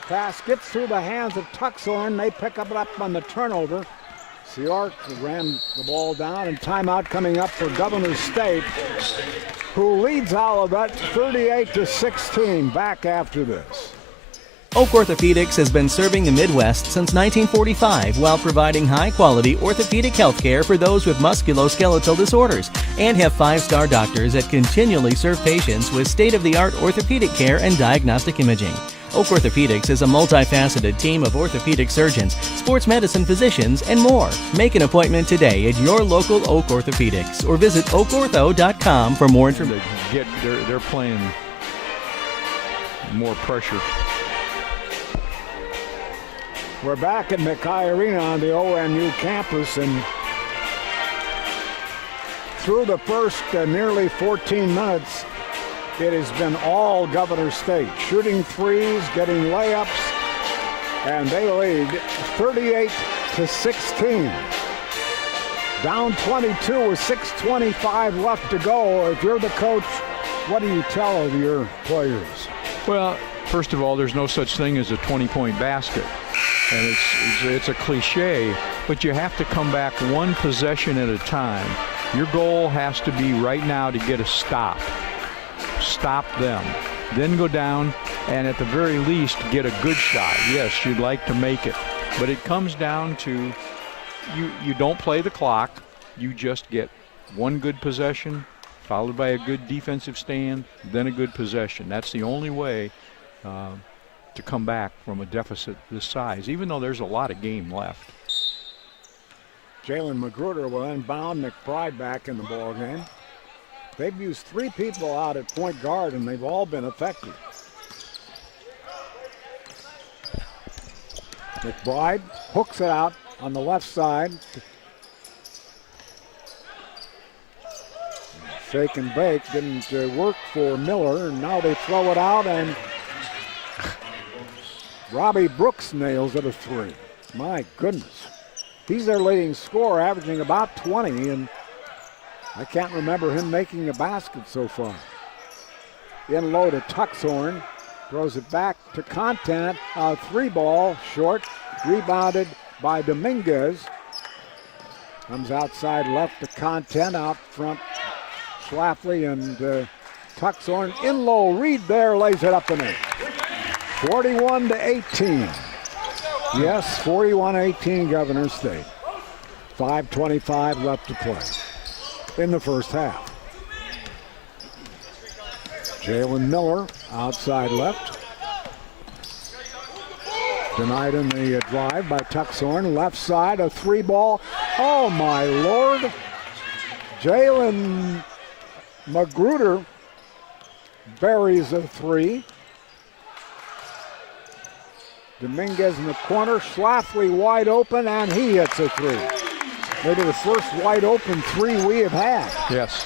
Pass gets through the hands of Tuxhorn. They pick up on the turnover. Seoric ran the ball down, and timeout coming up for Governor State, who leads Olivet 38-16. Back after this. Oak Orthopedics has been serving the Midwest since 1945 while providing high-quality orthopedic health care for those with musculoskeletal disorders, and have 5-star doctors that continually serve patients with state-of-the-art orthopedic care and diagnostic imaging. Oak Orthopedics is a multifaceted team of orthopedic surgeons, sports medicine physicians, and more. Make an appointment today at your local Oak Orthopedics or visit oakortho.com for more information. They're playing more pressure. We're back at McKay Arena on the ONU campus, and through the first nearly 14 minutes, it has been all Governor State. Shooting threes, getting layups, and they lead 38-16. Down 22 with 6:25 left to go. If you're the coach, what do you tell your players? Well, first of all, there's no such thing as a 20-point basket. And it's a cliche, but you have to come back one possession at a time. Your goal has to be right now to get a stop. Stop them. Then go down and at the very least get a good shot. Yes, you'd like to make it. But it comes down to you don't play the clock. You just get one good possession followed by a good defensive stand, then a good possession. That's the only way to come back from a deficit this size, even though there's a lot of game left. Jalen Magruder will inbound. McBride back in the ball game. They've used 3 people out at point guard, and they've all been effective. McBride hooks it out on the left side. Shake and bake didn't work for Miller, and now they throw it out, and Robbie Brooks nails it a 3. My goodness. He's their leading scorer, averaging about 20, and I can't remember him making a basket so far. In low to Tuxhorn, throws it back to Content. 3-ball, short, rebounded by Dominguez. Comes outside left to Content, out front Schlafly and Tuxhorn. In low, Reed there, lays it up and in. 41-18. Yes, 41-18 Governor State. 5:25 left to play in the first half. Jalen Miller outside left. Denied in the drive by Tuxhorn. Left side, a 3-ball. Oh my Lord. Jalen Magruder buries a 3. Dominguez in the corner. Schlafly wide open, and he hits a 3. Maybe the first wide open 3 we have had. Yes.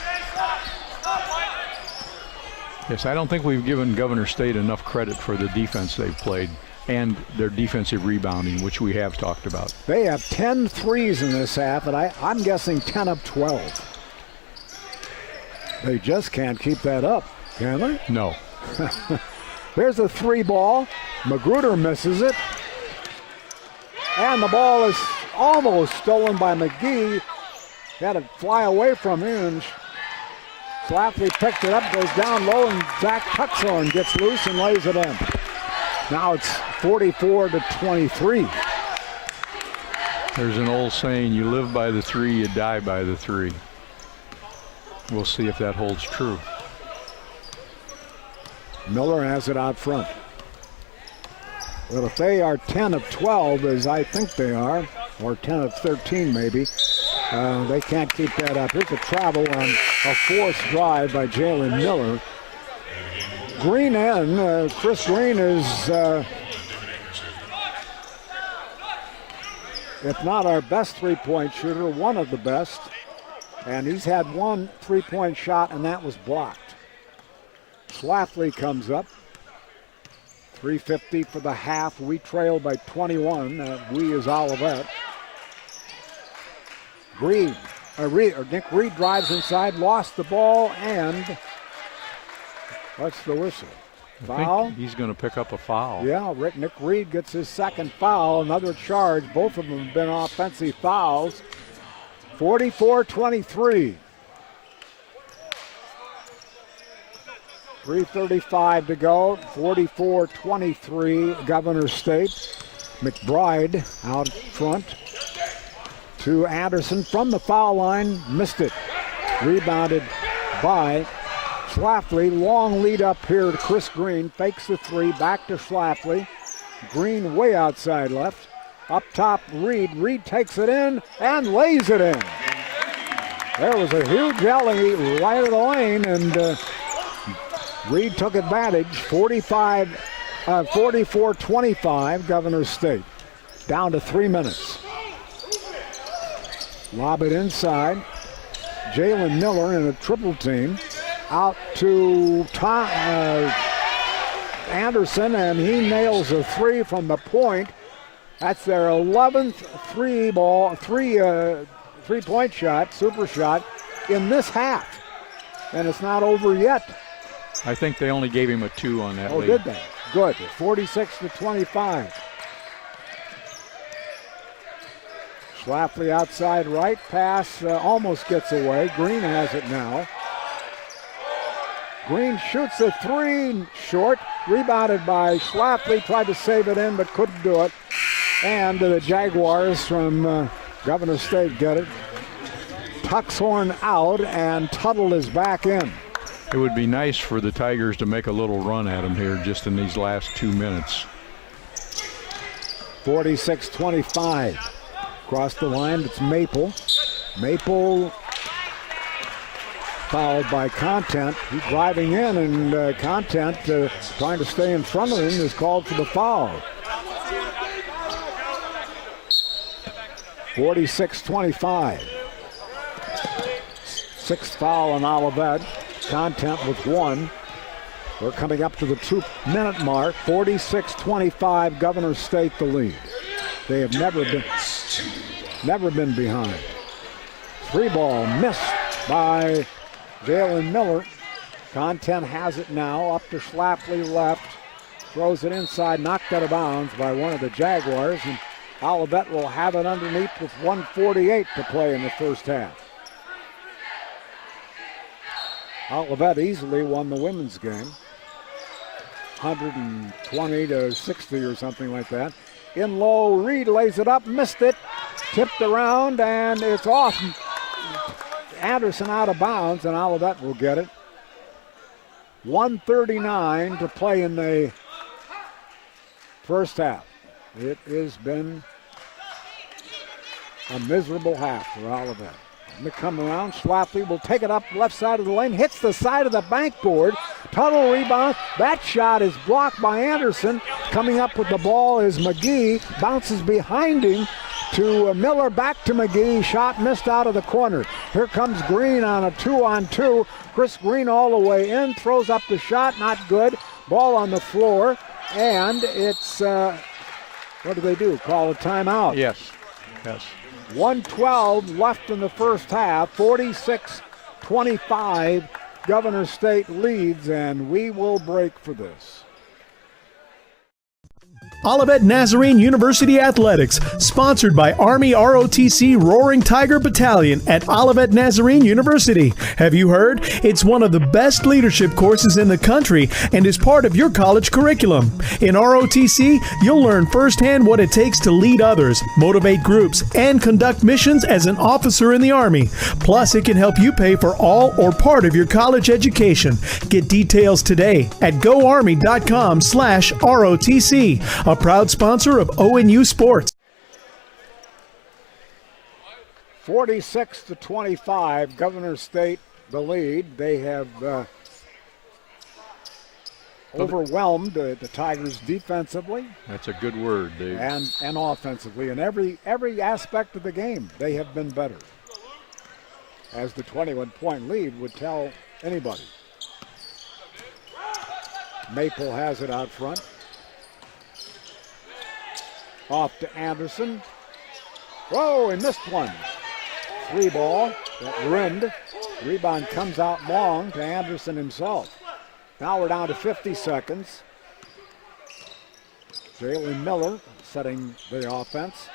Yes, I don't think we've given Governor State enough credit for the defense they've played and their defensive rebounding, which we have talked about. They have 10 threes in this half, and I'm guessing 10 of 12. They just can't keep that up, can they? No. There's a 3-ball. Magruder misses it. And the ball is almost stolen by McGee. Had it fly away from him. Schlafly picked it up, goes down low, and Zach Tuxhorn gets loose and lays it in. Now it's 44-23. There's an old saying, you live by the 3, you die by the 3. We'll see if that holds true. Miller has it out front. Well, if they are 10 of 12, as I think they are, or 10 of 13 maybe, they can't keep that up. Here's a travel on a forced drive by Jalen Miller. Green in. Chris Green is, if not our best three-point shooter, one of the best. And he's had one three-point shot, and that was blocked. Schlafly comes up. 3:50 for the half. We trail by 21. We is Olivet. Nick Reed drives inside, lost the ball, and what's the whistle? Foul? I think he's going to pick up a foul. Yeah, Nick Reed gets his second foul, another charge. Both of them have been offensive fouls. 44-23. 3:35 to go. 44-23, Governor State. McBride out front to Anderson from the foul line. Missed it. Rebounded by Schlafly. Long lead up here to Chris Green. Fakes the 3. Back to Schlafly. Green way outside left. Up top, Reed. Reed takes it in and lays it in. There was a huge alley right of the lane, and Reed took advantage. 44-25, Governor State. Down to 3 minutes. Lob it inside. Jalen Miller in a triple team. Out to Anderson, and he nails a three from the point. That's their 11th three-point shot, super shot, in this half. And it's not over yet. I think they only gave him a 2 on that lead. Did they? Good. 46-25. Schlafly outside right. Pass almost gets away. Green has it now. Green shoots a three short. Rebounded by Schlafly. Tried to save it in but couldn't do it. And the Jaguars from Governor State get it. Tuxhorn out and Tuttle is back in. It would be nice for the Tigers to make a little run at them here just in these last 2 minutes. 46-25. Across the line, it's Maple. Maple fouled by Content. He's driving in, and Content, trying to stay in front of him, is called for the foul. 46-25. Sixth foul on Olivet. Content with 1. We're coming up to the 2-minute mark. 46-25, Governor State the lead. They have never been behind. Three ball missed by Jalen Miller. Content has it now, up to Schlafly left. Throws it inside, knocked out of bounds by one of the Jaguars. And Olivet will have it underneath with 1:48 to play in the first half. Olivet easily won the women's game. 120-60 or something like that. In low, Reed lays it up, missed it, tipped around, and it's off. Anderson out of bounds, and Olivet will get it. 1:39 to play in the first half. It has been a miserable half for Olivet. They come around, Schlafly will take it up left side of the lane, hits the side of the backboard. Tuttle rebound. That shot is blocked by Anderson. Coming up with the ball is McGee. Bounces behind him to Miller, back to McGee. Shot missed out of the corner. Here comes Green on a 2-on-2. Chris Green all the way in, throws up the shot, not good. Ball on the floor, and it's, what do they do? Call a timeout. Yes. 1:12 left in the first half. 46-25. Governor State leads, and we will break for this. Olivet Nazarene University Athletics, sponsored by Army ROTC Roaring Tiger Battalion at Olivet Nazarene University. Have you heard? It's one of the best leadership courses in the country and is part of your college curriculum. In ROTC, you'll learn firsthand what it takes to lead others, motivate groups, and conduct missions as an officer in the Army. Plus, it can help you pay for all or part of your college education. Get details today at goarmy.com/ROTC. A proud sponsor of ONU Sports. 46-25, Governor State the lead. They have overwhelmed the Tigers defensively. That's a good word, Dave. And offensively. In every aspect of the game, they have been better. As the 21-point lead would tell anybody. Maple has it out front. Off to Anderson. Whoa, he missed one. Three ball that rimmed. Rebound comes out long to Anderson himself. Now we're down to 50 seconds. Jalen Miller setting the offense.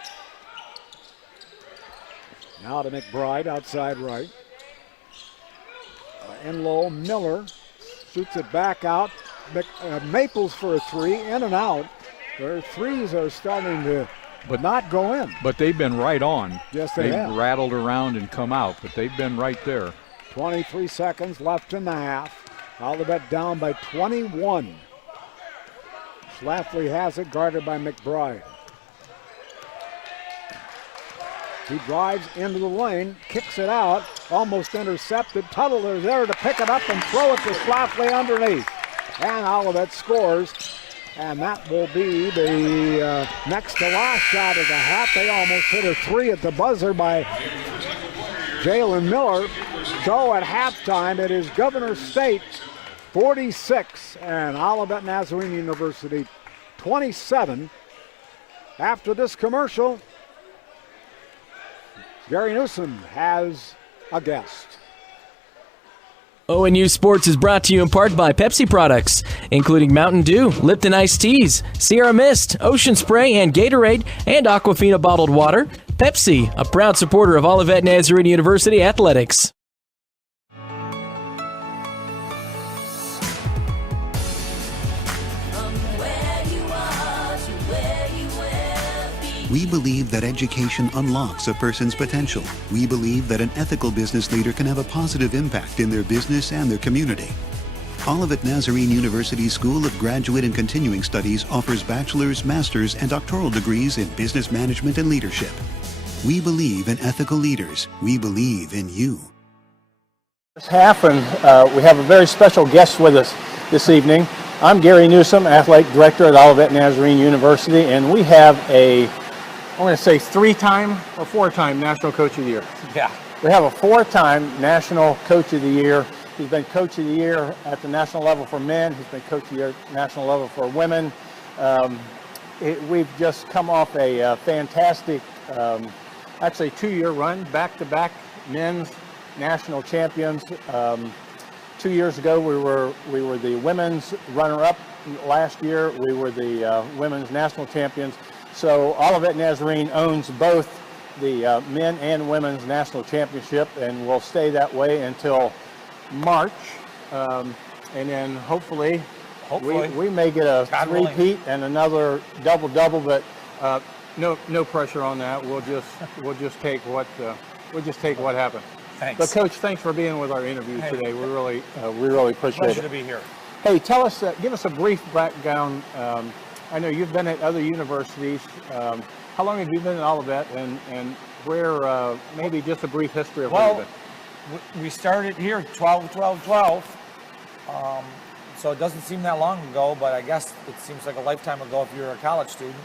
Now to McBride outside right. In low, Miller shoots it back out. Maples for a three, in and out. Their threes are starting to not go in. But they've been right on. Yes, they have. They've rattled around and come out, but they've been right there. 23 seconds left in the half. Olivet down by 21. Schlafly has it, guarded by McBride. He drives into the lane, kicks it out, almost intercepted. Tuttle is there to pick it up and throw it to Schlafly underneath. And Olivet scores And that will be the next to last shot of the hat. They almost hit a three at the buzzer by Jalen Miller. So at halftime, it is Governor State 46 and Olivet Nazarene University 27. After this commercial, Gary Newsom has a guest. ONU Sports is brought to you in part by Pepsi products, including Mountain Dew, Lipton Iced Teas, Sierra Mist, Ocean Spray, and Gatorade, and Aquafina bottled water. Pepsi, a proud supporter of Olivet Nazarene University athletics. We believe that education unlocks a person's potential. We believe that an ethical business leader can have a positive impact in their business and their community. Olivet Nazarene University School of Graduate and Continuing Studies offers bachelor's, master's, and doctoral degrees in business management and leadership. We believe in ethical leaders. We believe in you. This half, and we have a very special guest with us this evening. I'm Gary Newsom, Athletic Director at Olivet Nazarene University, and we have I'm going to say 3-time or 4-time National Coach of the Year. Yeah. We have a 4-time National Coach of the Year. He's been Coach of the Year at the national level for men. He's been Coach of the Year at the national level for women. We've just come off a fantastic, actually 2-year run, back-to-back men's national champions. 2 years ago, we were the women's runner-up. Last year, we were the women's national champions. So Olivet Nazarene owns both the men and women's national championship, and will stay that way until March. And then hopefully we may get a three-peat and another double-double, but no pressure on that. We'll just take what happened. Thanks. But Coach, thanks for being with our interview today. We really appreciate it. Pleasure to be here. Hey, tell us, give us a brief background. I know you've been at other universities. How long have you been at Olivet, and where, maybe just a brief history of where you've been? We started here 12. So it doesn't seem that long ago, but I guess it seems like a lifetime ago if you're a college student.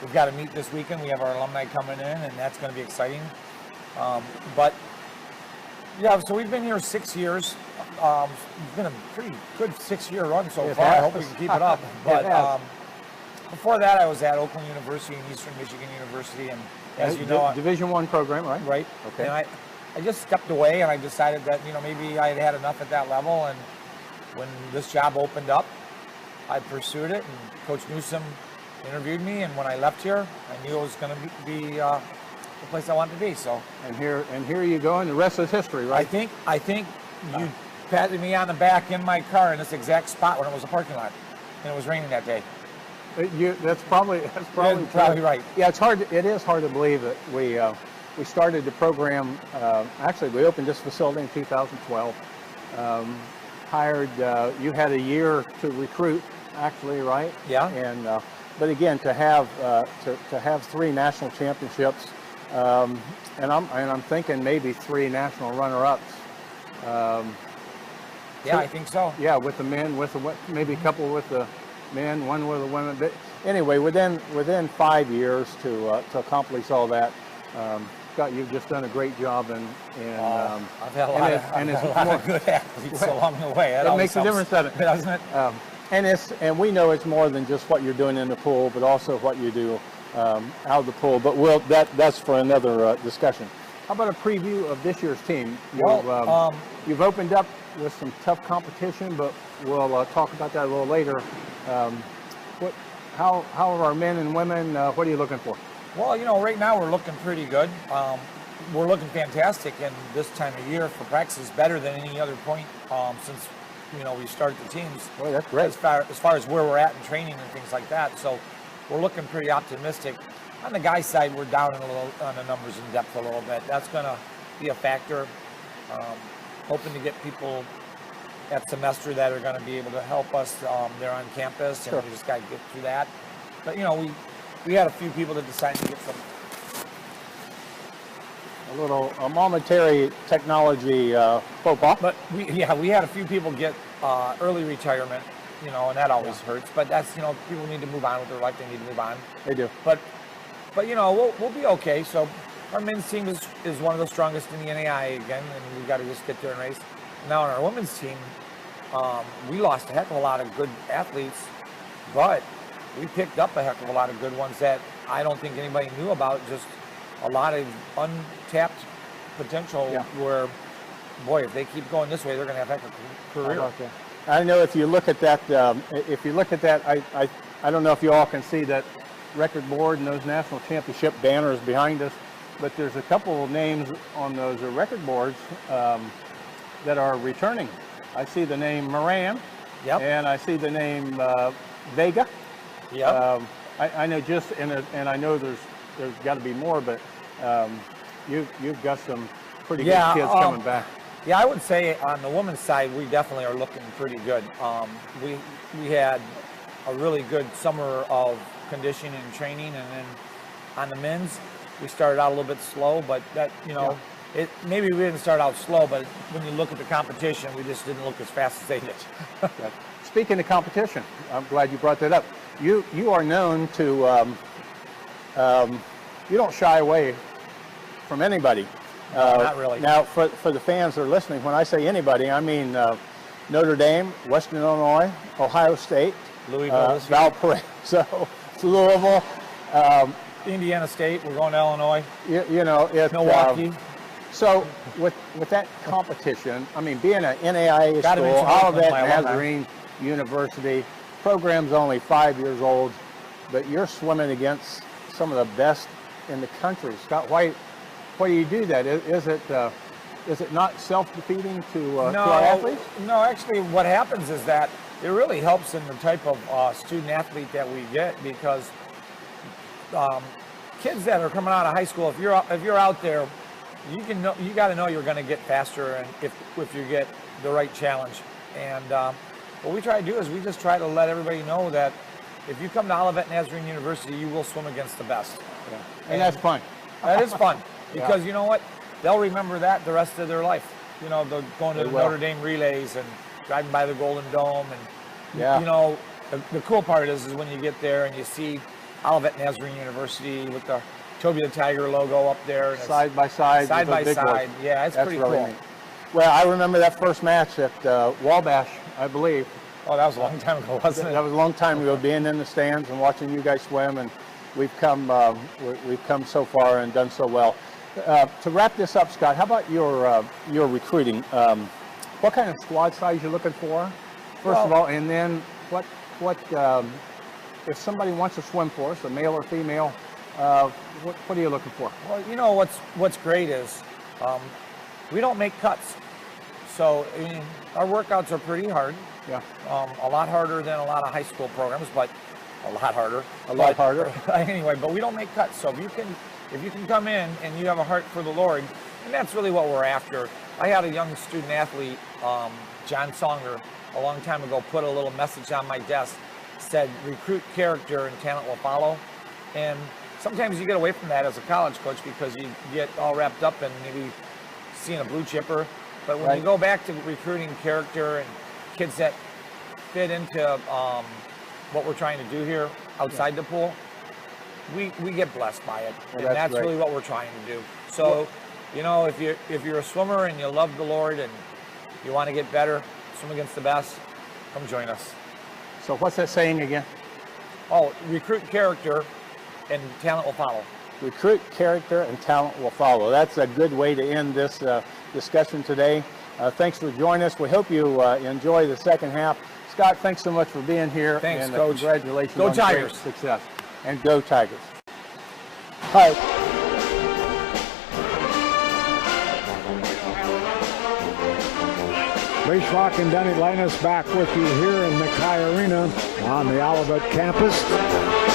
We've got to meet this weekend. We have our alumni coming in, and that's going to be exciting. But yeah, so we've been here 6 years. It's been a pretty good 6-year run so far. I hope we can keep it up. But before that, I was at Oakland University and Eastern Michigan University, and as you know, Division I program, right? Right. Okay. And I just stepped away, and I decided that maybe I had had enough at that level. And when this job opened up, I pursued it, and Coach Newsom interviewed me. And when I left here, I knew it was going to be the place I wanted to be. So. And here you go, and the rest is history, right? I think you patted me on the back in my car in this exact spot when it was a parking lot, and it was raining that day. That's probably right. Yeah, it is hard to believe that we started the program. Actually, we opened this facility in 2012. You had a year to recruit, actually, right? Yeah. And but again, to have 3 national championships, and I'm thinking maybe 3 national runner-ups. Yeah, I think so. Yeah, with the men, maybe a couple with the men, one with the women. But anyway, within 5 years to accomplish all that, Scott, you've just done a great job. I've had a lot of good athletes along the way. That makes a difference, doesn't it? And we know it's more than just what you're doing in the pool, but also what you do out of the pool. But that's for another discussion. How about a preview of this year's team? You've opened up with some tough competition, but we'll talk about that a little later. How are our men and women? What are you looking for? Well, right now we're looking pretty good. We're looking fantastic, and this time of year for practice is better than any other point since we started the teams. Boy, that's great. As far as where we're at in training and things like that, so we're looking pretty optimistic. On the guys' side, we're down on the numbers in depth a little bit. That's going to be a factor. Hoping to get people at semester that are going to be able to help us. They're on campus, and we just got to get through that. But we had a few people that decided to get some. A momentary technology faux pas. But we had a few people get early retirement. and that always hurts. But that's, people need to move on with their life. They need to move on. They do. But we'll be okay. So our men's team is one of the strongest in the NAIA again, and we've got to just get there and race. Now on our women's team, we lost a heck of a lot of good athletes, but we picked up a heck of a lot of good ones that I don't think anybody knew about. Just a lot of untapped potential where, boy, if they keep going this way, they're going to have a heck of a career. I know if you look at that, I don't know if you all can see that record board and those national championship banners behind us, but there's a couple of names on those record boards that are returning. I see the name Moran, and I see the name Vega. I know and I know there's got to be more, but you've got some pretty good kids coming back. Yeah, I would say on the women's side, we definitely are looking pretty good. We had a really good summer of conditioning and training, and then on the men's, we started out a little bit slow, but that, maybe we didn't start out slow, but when you look at the competition, we just didn't look as fast as they did. Speaking of competition, I'm glad you brought that up. You are known to, you don't shy away from anybody. Not really. Now, for the fans that are listening, when I say anybody, I mean Notre Dame, Western Illinois, Ohio State, Louisville, Valparaiso, Louisville, Indiana State. We're going to Illinois. Milwaukee. So with that competition, I mean, being an NAIA school, Olivet Nazarene University, program's only 5 years old, but you're swimming against some of the best in the country. Scott, why do you do that? Is it not self-defeating to our athletes? No, actually what happens is that it really helps in the type of student athlete that we get, because kids that are coming out of high school, if you're out there, you got to know you're going to get faster, and if you get the right challenge. And what we try to do is we just try to let everybody know that if you come to Olivet Nazarene University, you will swim against the best. And that's fun. That is fun, because you know what? They'll remember that the rest of their life. They're going to the Notre Dame relays and driving by the Golden Dome, and the cool part is when you get there and you see Olivet Nazarene University with the Toby the Tiger logo up there, and side by side. Yeah, it's pretty really cool. Neat. Well, I remember that first match at Wabash, I believe. Oh, that was a long time ago, wasn't it? That was a long time ago, being in the stands and watching you guys swim, and we've come so far and done so well. To wrap this up, Scott, how about your recruiting? What kind of squad size you looking for, first of all, and then what if somebody wants to swim for us, a male or female, what are you looking for? Well, what's great is we don't make cuts, so our workouts are pretty hard. Yeah. A lot harder than a lot of high school programs, but a lot harder. Anyway, but we don't make cuts. So if you can come in and you have a heart for the Lord, and that's really what we're after. I had a young student athlete, John Songer, a long time ago, put a little message on my desk, said, "Recruit character and talent will follow." And sometimes you get away from that as a college coach because you get all wrapped up in maybe seeing a blue chipper. But when you go back to recruiting character and kids that fit into what we're trying to do here outside the pool, we get blessed by it. And that's really what we're trying to do. So, if you're a swimmer and you love the Lord and you want to get better, swim against the best, come join us. So what's that saying again? Oh, recruit character and talent will follow. Recruit character and talent will follow. That's a good way to end this discussion today. Thanks for joining us. We hope you enjoy the second half. Scott, thanks so much for being here. Thanks, and Coach. Congratulations Go on Tigers. great success. And go Tigers. All right. Ray Schrock and Denny Linus back with you here in McKay Arena on the Olivet campus.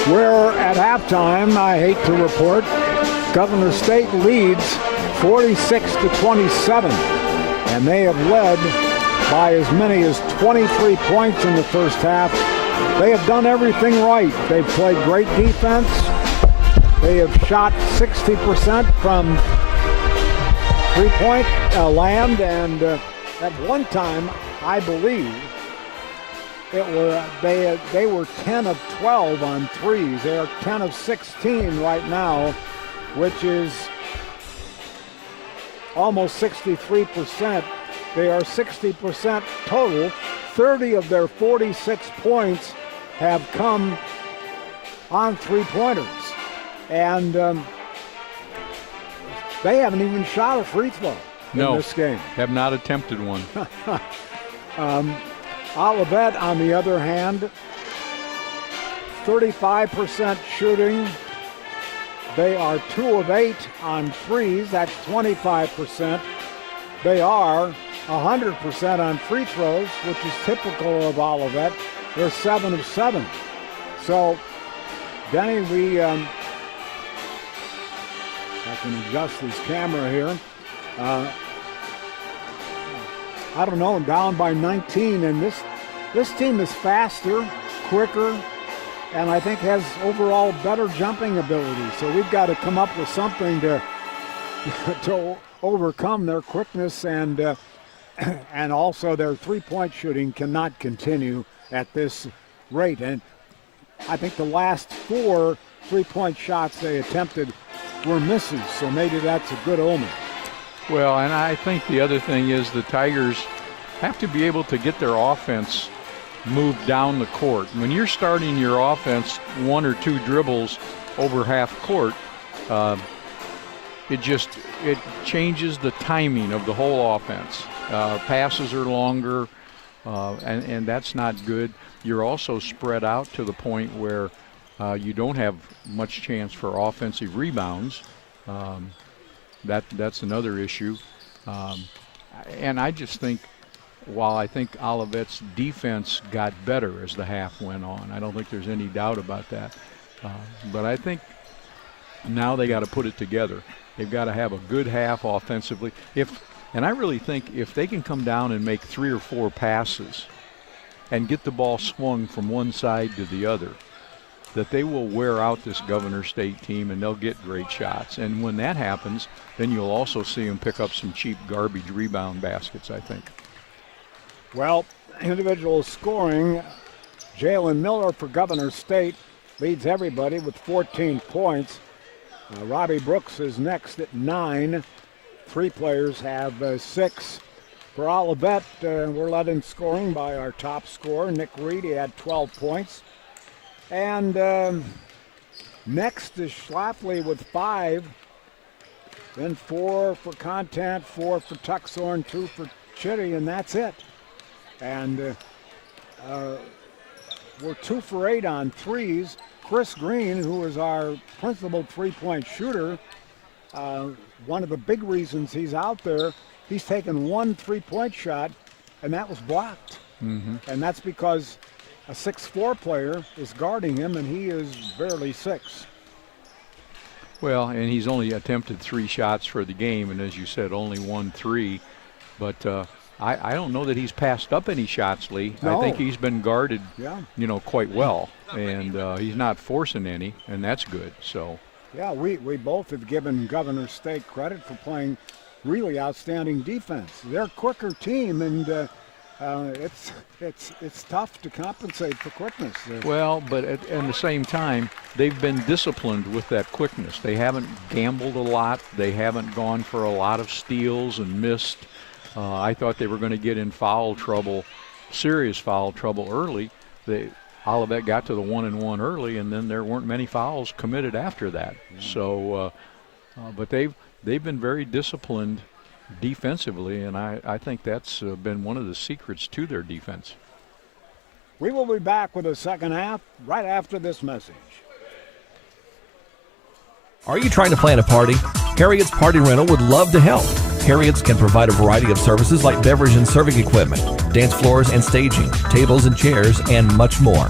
We're at halftime, I hate to report. Governor State leads 46-27, and they have led by as many as 23 points in the first half. They have done everything right. They've played great defense. They have shot 60% from three-point land, and at one time, I believe, they were 10 of 12 on threes. They are 10 of 16 right now, which is almost 63%. They are 60% total. 30 of their 46 points have come on three-pointers. And they haven't even shot a free throw in this game. Have not attempted one. Olivet, on the other hand, 35% shooting. They are 2 of 8 on threes. That's 25%. They are 100% on free throws, which is typical of Olivet. They're 7 of 7. So, Denny, I can adjust this camera here. I don't know, down by 19, and this team is faster, quicker, and I think has overall better jumping ability. So we've got to come up with something to overcome their quickness, and also their three-point shooting cannot continue at this rate. And I think the last 4 three-point shots they attempted were misses, so maybe that's a good omen. Well, and I think the other thing is the Tigers have to be able to get their offense moved down the court. When you're starting your offense 1 or 2 dribbles over half court, it changes the timing of the whole offense. Passes are longer, and that's not good. You're also spread out to the point where you don't have much chance for offensive rebounds. That's another issue. And I just think, while I think Olivet's defense got better as the half went on, I don't think there's any doubt about that. But I think now they got to put it together. They've got to have a good half offensively. And I really think if they can come down and make 3 or 4 passes and get the ball swung from one side to the other, that they will wear out this Governor State team and they'll get great shots. And when that happens, then you'll also see them pick up some cheap garbage rebound baskets, I think. Well, individual scoring, Jalen Miller for Governor State leads everybody with 14 points. Robbie Brooks is next at 9. 3 players have 6. For Olivet, we're led in scoring by our top scorer, Nick Reed. He had 12 points. And next is Schlafly with 5. Then 4 for Contant, 4 for Tuxhorn, 2 for Chitty, and that's it. And we're 2 for 8 on threes. Chris Green, who is our principal three-point shooter, one of the big reasons he's out there, he's taken 1 three-point shot, and that was blocked. Mm-hmm. And that's because a 6'4" player is guarding him, and he is barely 6. Well, and he's only attempted 3 shots for the game, and as you said, only 1 3. But I don't know that he's passed up any shots, Lee. No. I think he's been guarded, Yeah. Quite well, and he's not forcing any, and that's good. So. Yeah, we both have given Governor State credit for playing really outstanding defense. They're a quicker team, and it's tough to compensate for quickness. Well, but at the same time, they've been disciplined with that quickness. They haven't gambled a lot. They haven't gone for a lot of steals and missed. I thought they were going to get in foul trouble, serious foul trouble early. Olivet got to the 1-and-1 early, and then there weren't many fouls committed after that. So, but they've been very disciplined defensively, and I think that's been one of the secrets to their defense. We will be back with the second half right after this message. Are you trying to plan a party? Harriet's Party Rental would love to help. Harriet's can provide a variety of services like beverage and serving equipment, dance floors and staging, tables and chairs, and much more.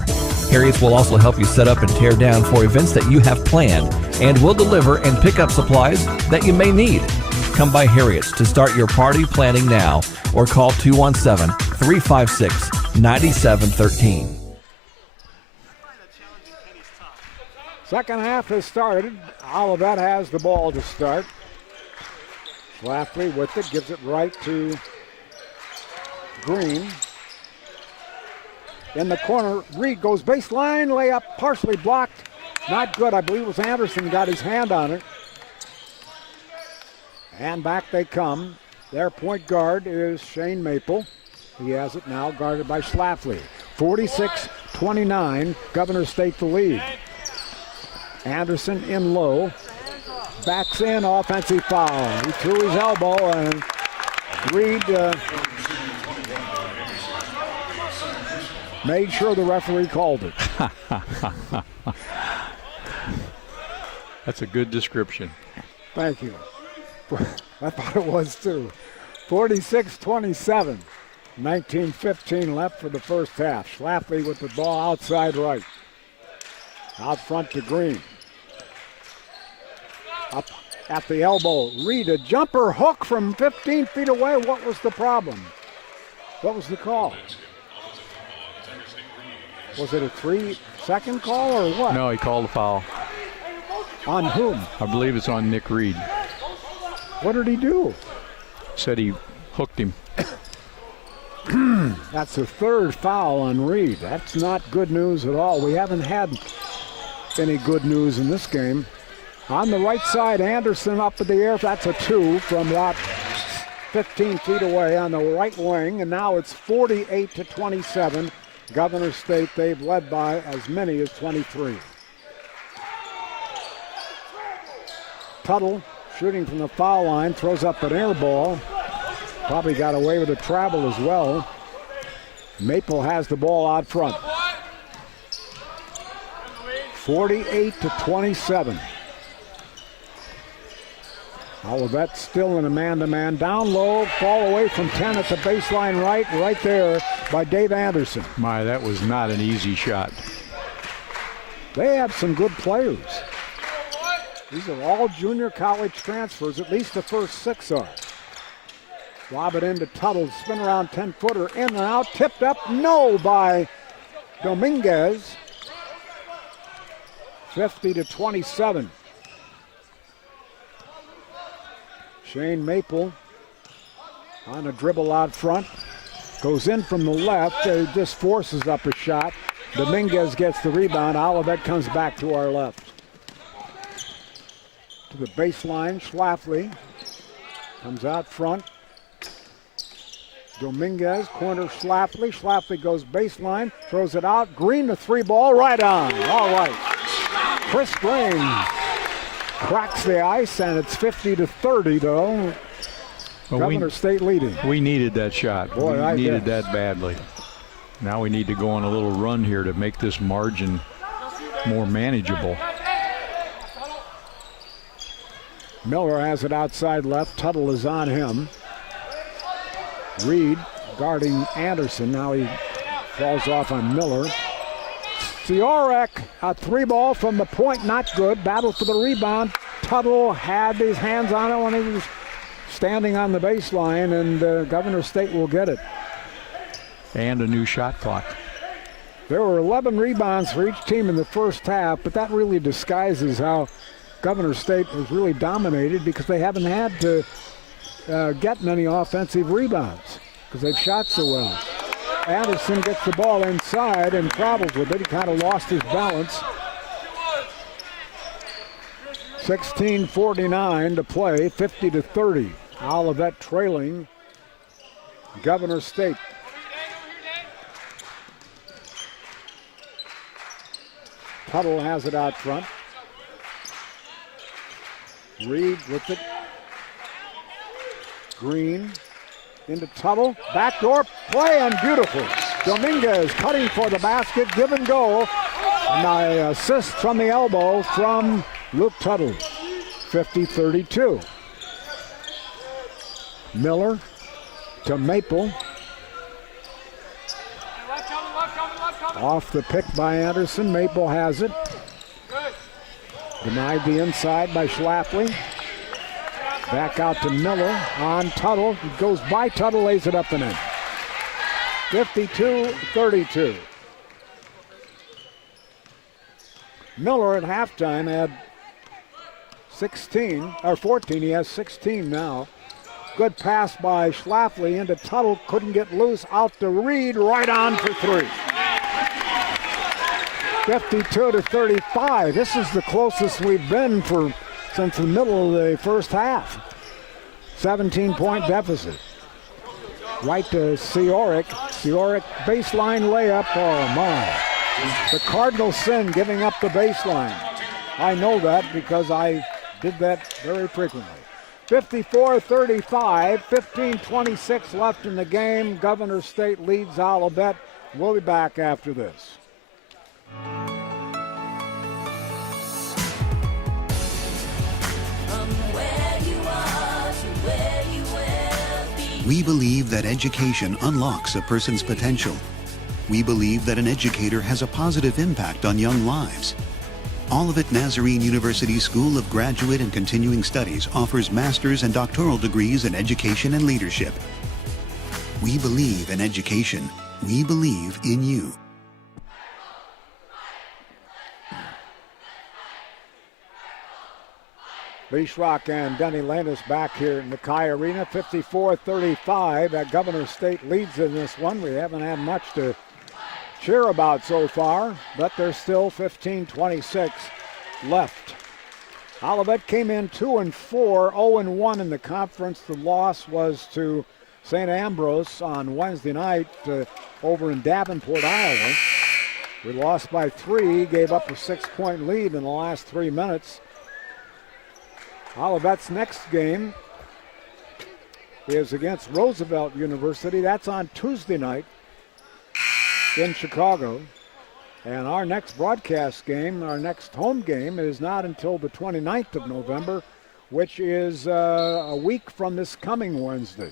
Harriet's will also help you set up and tear down for events that you have planned, and will deliver and pick up supplies that you may need. Come by Harriet's to start your party planning now, or call 217-356-9713. Second half has started. Olivet has the ball to start. Schlafly with it, gives it right to Green. in the corner. Reed goes baseline, layup partially blocked. Not good. I believe it was Anderson got his hand on it. And back they come. Their point guard is Shane Maple. He has it now, guarded by Schlafly. 46-29, Governor State the lead. Anderson in low. Backs in, offensive foul. He threw his elbow, and Reed made sure the referee called it. That's a good description. Thank you. I thought it was too. 46-27. 19:15 left for the first half. Schlafly with the ball outside right. Out front to Green. Up at the elbow. Reed, a jumper hook from 15 feet away. What was the problem? What was the call? Was it a 3-second call or what? No, he called a foul. On whom? I believe it's on Nick Reed. What did he do? Said he hooked him. That's the third foul on Reed. That's not good news at all. We haven't had any good news in this game. On the right side, Anderson up in the air. That's a 2 from about 15 feet away on the right wing. And now it's 48-27. Governor State, they've led by as many as 23. Tuttle shooting from the foul line, throws up an air ball. Probably got away with a travel as well. Maple has the ball out front. 48-27. Olivet still in a man-to-man. Down low, fall away from 10 at the baseline right there by Dave Anderson. My, that was not an easy shot. They have some good players. These are all junior college transfers, at least the first 6 are. Lob it into Tuttle, spin around 10-footer, in and out, tipped up, no by Dominguez. 50-27. Shane Maple on a dribble out front. Goes in from the left, just forces up a shot. Dominguez gets the rebound. Olivet comes back to our left. To the baseline, Schlafly comes out front. Dominguez, corner Schlafly. Schlafly goes baseline, throws it out. Green, the 3 ball, right on. All right. Chris Green cracks the ice, and it's 50-30, though. Well, Governor State leading. We needed that shot. Boy, we needed that badly. Now we need to go on a little run here to make this margin more manageable. Miller has it outside left. Tuttle is on him. Reed guarding Anderson. Now he falls off on Miller. Ciorek, a 3 ball from the point, not good. Battle for the rebound. Tuttle had his hands on it when he was standing on the baseline, and Governor State will get it. And a new shot clock. There were 11 rebounds for each team in the first half, but that really disguises how Governor State was really dominated, because they haven't had to get many offensive rebounds because they've shot so well. Anderson gets the ball inside and travels with it. He kind of lost his balance. 16:49 to play, 50-30. Olivet trailing Governor State. Tuttle has it out front. Reed with it. Green into Tuttle. Backdoor play, and beautiful. Dominguez cutting for the basket. Give and go. And an assist from the elbow from Luke Tuttle. 50-32. Miller to Maple. Off the pick by Anderson. Maple has it. Denied the inside by Schlafly. Back out to Miller on Tuttle. He goes by Tuttle, lays it up and in. 52-32. Miller at halftime had 14. He has 16 now. Good pass by Schlafly into Tuttle. Couldn't get loose. Out to Reed. Right on for 3. 52-35. This is the closest we've been since the middle of the first half. 17-point deficit. Right to Seoric. Seoric baseline layup. Oh my. The Cardinal sin giving up the baseline. I know that because I did that very frequently. 54-35, 15:26 left in the game. Governor State leads Olivet. We'll be back after this. We believe that education unlocks a person's potential. We believe that an educator has a positive impact on young lives. Olivet Nazarene University School of Graduate and Continuing Studies offers master's and doctoral degrees in education and leadership. We believe in education. We believe in you. Leishrock and Denny Lannis back here in the Kai Arena. 54-35. Governor State leads in this one. We haven't had much to cheer about so far, but there's still 15:26 left. Olivet came in 2-4, 0-1 in the conference. The loss was to St. Ambrose on Wednesday night over in Davenport, Iowa. We lost by 3, gave up a 6-point lead in the last 3 minutes. Olivet's next game is against Roosevelt University. That's on Tuesday night in Chicago. And our next broadcast game, our next home game, is not until the 29th of November, which is a week from this coming Wednesday.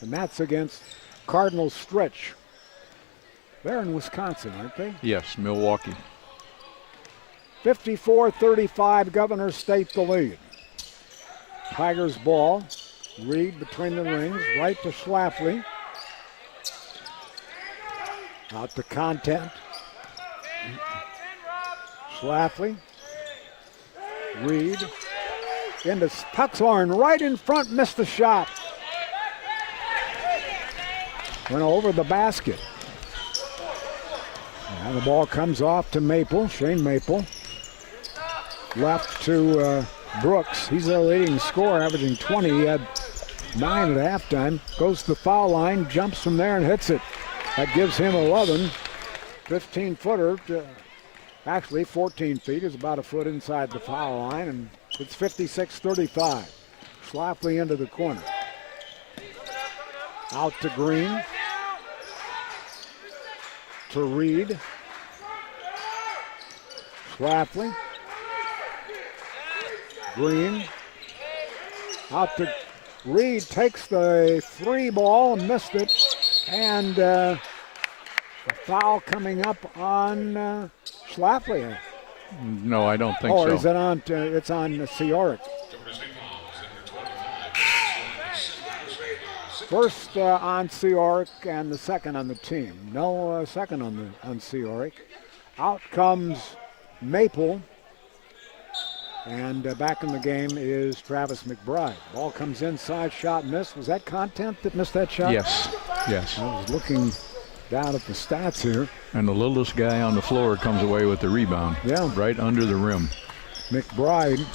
And that's against Cardinal Stritch. They're in Wisconsin, aren't they? Yes, Milwaukee. 54-35, Governor State the lead. Tigers ball. Reed between the rings, right to Schlafly. Out to Content. Schlafly. Reed. Into Tuxhorn, right in front, missed the shot. Went over the basket. Now the ball comes off to Maple, Shane Maple. Left to Brooks. He's their leading scorer, averaging 20. He had 9 at halftime. Goes to the foul line, jumps from there and hits it. That gives him 11. 15-footer, actually 14 feet, is about a foot inside the foul line, and it's 56-35. Schlafly into the corner. Out to Green. To Reed. Schlafly. Green. Out to Reed, takes the 3 ball and missed it. And a foul coming up on Schlafly. No, I don't think so. Or is it on? It's on Seoric. First on Seoric and the second on the team. No second on Seoric. Out comes Maple. And back in the game is Travis McBride. Ball comes inside, shot missed. Was that Content that missed that shot? Yes, yes. I was looking down at the stats here. And the littlest guy on the floor comes away with the rebound. Yeah. Right under the rim. McBride.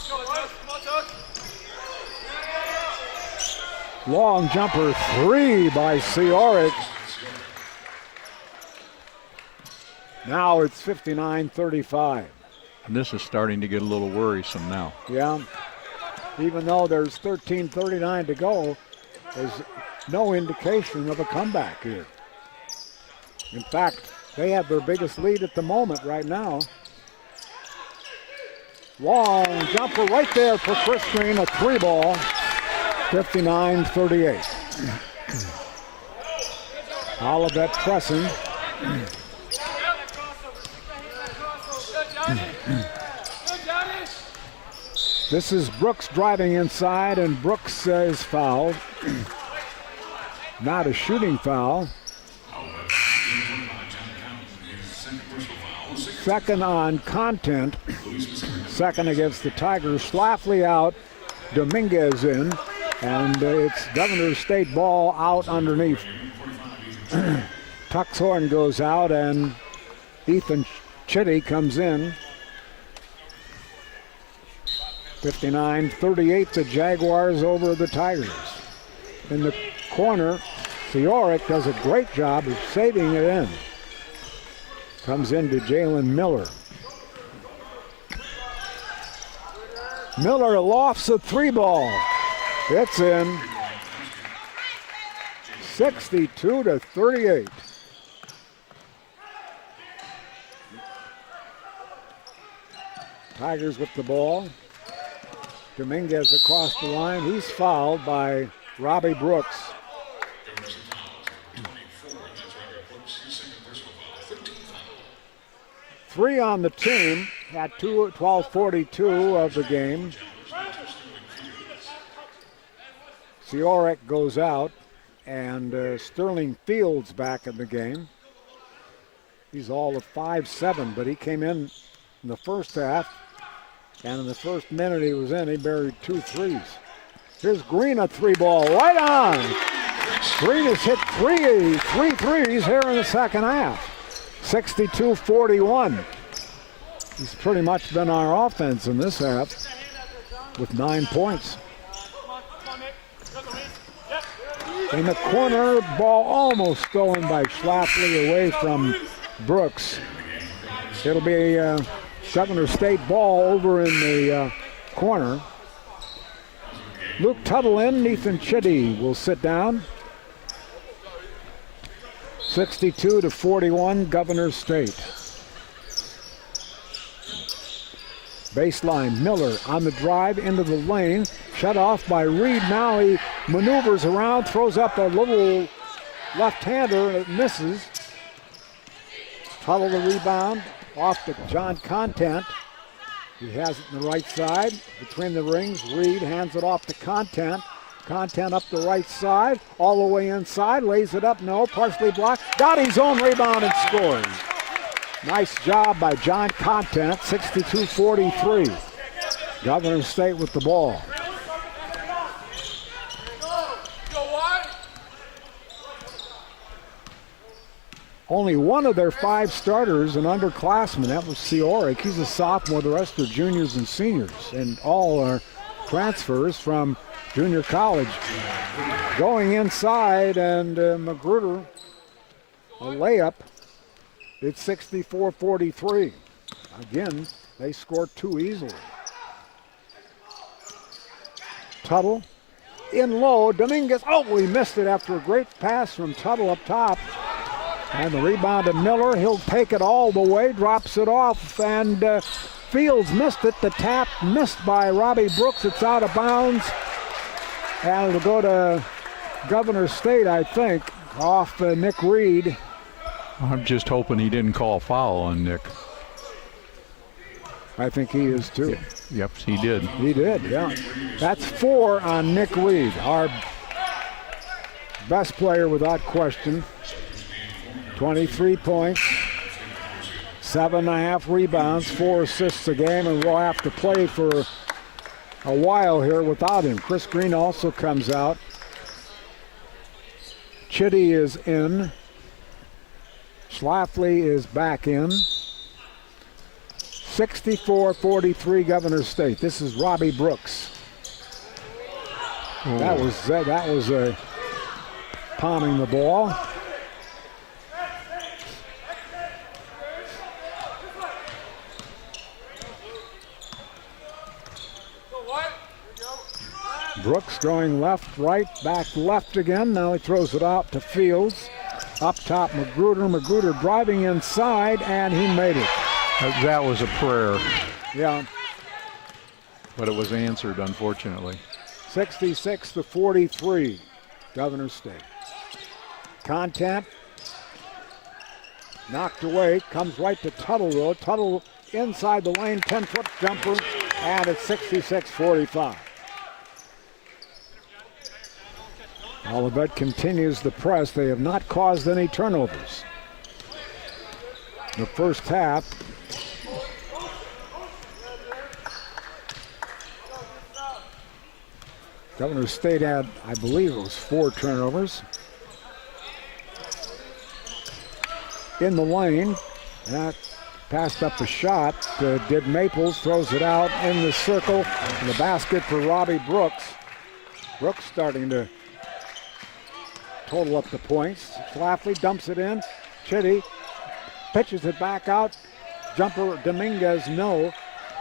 Long jumper 3 by Seoric. Now it's 59-35. And this is starting to get a little worrisome now. Yeah. Even though there's 13:39 to go, there's no indication of a comeback here. In fact, they have their biggest lead at the moment right now. Long jumper right there for Chris Green, a 3 ball. 59-38. Olivet pressing. This is Brooks driving inside, and Brooks is fouled. Not a shooting foul. Second on Content. Second against the Tigers. Schlafly out, Dominguez in, and it's Governor State ball out underneath. Tuxhorn goes out, and Ethan Chitty comes in. 59-38, the Jaguars over the Tigers. In the corner, Fioric does a great job of saving it in. Comes into Jalen Miller. Miller lofts a 3-ball. It's in. 62-38. Tigers with the ball. Dominguez across the line. He's fouled by Robbie Brooks. 3 on the team at 12:42 of the game. Fioric goes out, and Sterling Fields back in the game. He's all of 5'7", but he came in the first half, and in the first minute he was in, he buried 2 threes. Here's Green, a 3-ball right on. Green has hit three threes here in the second half. 62-41. He's pretty much been our offense in this half with 9 points. In the corner, ball almost stolen by Schlafly away from Brooks. It'll be Governor State ball over in the corner. Luke Tuttle in, Nathan Chitty will sit down. 62-41, Governor State. Baseline, Miller on the drive into the lane, shut off by Reed. Now he maneuvers around, throws up a little left-hander, and it misses. Tuttle the rebound, off to John Content. He has it in the right side, between the rings. Reed hands it off to Content. Content up the right side, all the way inside, lays it up, no, partially blocked. Got his own rebound and scores. Nice job by John Content, 62-43. Governor State with the ball. Only one of their 5 starters, an underclassman, that was Fioric. He's a sophomore, the rest are juniors and seniors, and all are transfers from junior college. Going inside, and Magruder, a layup. It's 64-43. Again, they scored 2 easily. Tuttle in low. Dominguez, he missed it after a great pass from Tuttle up top. And the rebound to Miller. He'll take it all the way, drops it off, and Fields missed it. The tap missed by Robbie Brooks. It's out of bounds. And it'll go to Governor State, I think, off Nick Reed. I'm just hoping he didn't call a foul on Nick. I think he is too. Yep, he did. He did, yeah. That's 4 on Nick Reed, our best player without question. 23 points, 7.5 rebounds, 4 assists a game, and we'll have to play for a while here without him. Chris Green also comes out. Chitty is in. Schlafly is back in. 64-43 Governor State. This is Robbie Brooks. That was palming the ball. Brooks going left, right, back left again. Now he throws it out to Fields. Up top, Magruder. Magruder driving inside, and he made it. That was a prayer. Yeah. But it was answered, unfortunately. 66-43, Governor State. Content knocked away, comes right to Tuttle, though. Tuttle inside the lane, 10-foot jumper, and it's 66-45. Olivet continues the press. They have not caused any turnovers. The first half, Governor State had, I believe it was 4 turnovers. In the lane, that Passed up the shot. Did Maples. Throws it out in the circle. In the basket for Robbie Brooks. Brooks starting to total up the points. Schlafly dumps it in. Chitty pitches it back out. Jumper Dominguez, no.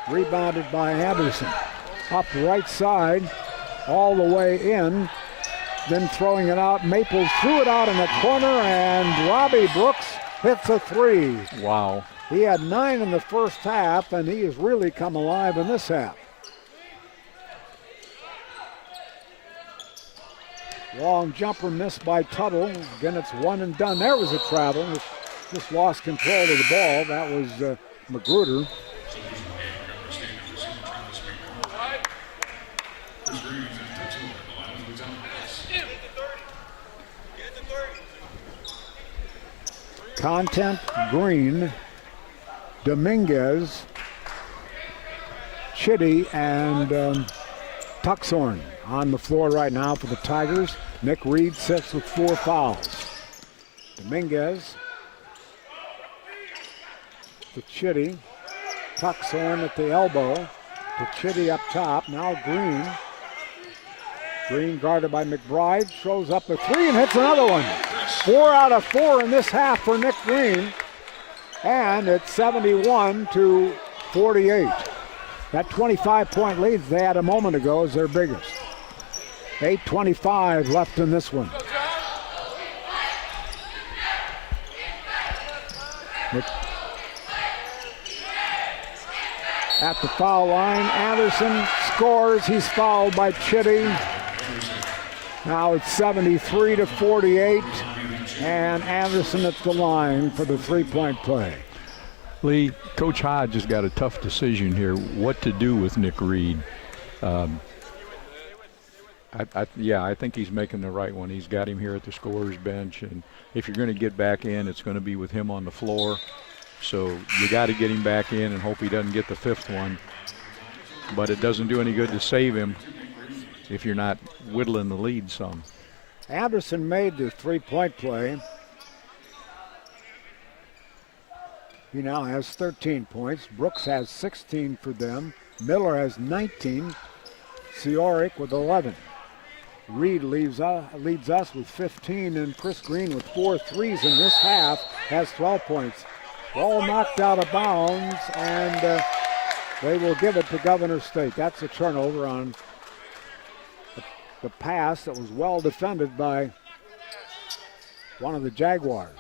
Rebounded by Anderson. Up the right side, all the way in. Then throwing it out. Maples threw it out in the corner, and Robbie Brooks hits a three. Wow. He had 9 in the first half, and he has really come alive in this half. Long jumper missed by Tuttle. Again, it's one and done. There was a travel. Just lost control of the ball. That was Magruder. Content, Green, Dominguez, Chitty, and Tuxhorn on the floor right now for the Tigers. Nick Reed sits with 4 fouls. Dominguez to Chitty. Tuxhorn at the elbow to Chitty up top. Now Green. Green guarded by McBride. Throws up a 3 and hits another one. 4 out of 4 in this half for Nick Green. And it's 71-48. That 25-point lead they had a moment ago is their biggest. 8:25 left in this one. At the foul line, Anderson scores. He's fouled by Chitty. Now it's 73-48, and Anderson at the line for the three-point play. Lee, Coach Hodge has got a tough decision here, what to do with Nick Reed. I think he's making the right one. He's got him here at the scorer's bench, and if you're going to get back in, it's going to be with him on the floor. So you got to get him back in and hope he doesn't get the 5th one. But it doesn't do any good to save him if you're not whittling the lead some. Anderson made the three-point play. He now has 13 points. Brooks has 16 for them. Miller has 19. Siorik with 11. Reed leads us with 15, and Chris Green with 4 threes in this half has 12 points. Ball knocked out of bounds, and they will give it to Governor State. That's a turnover on the pass that was well defended by one of the Jaguars.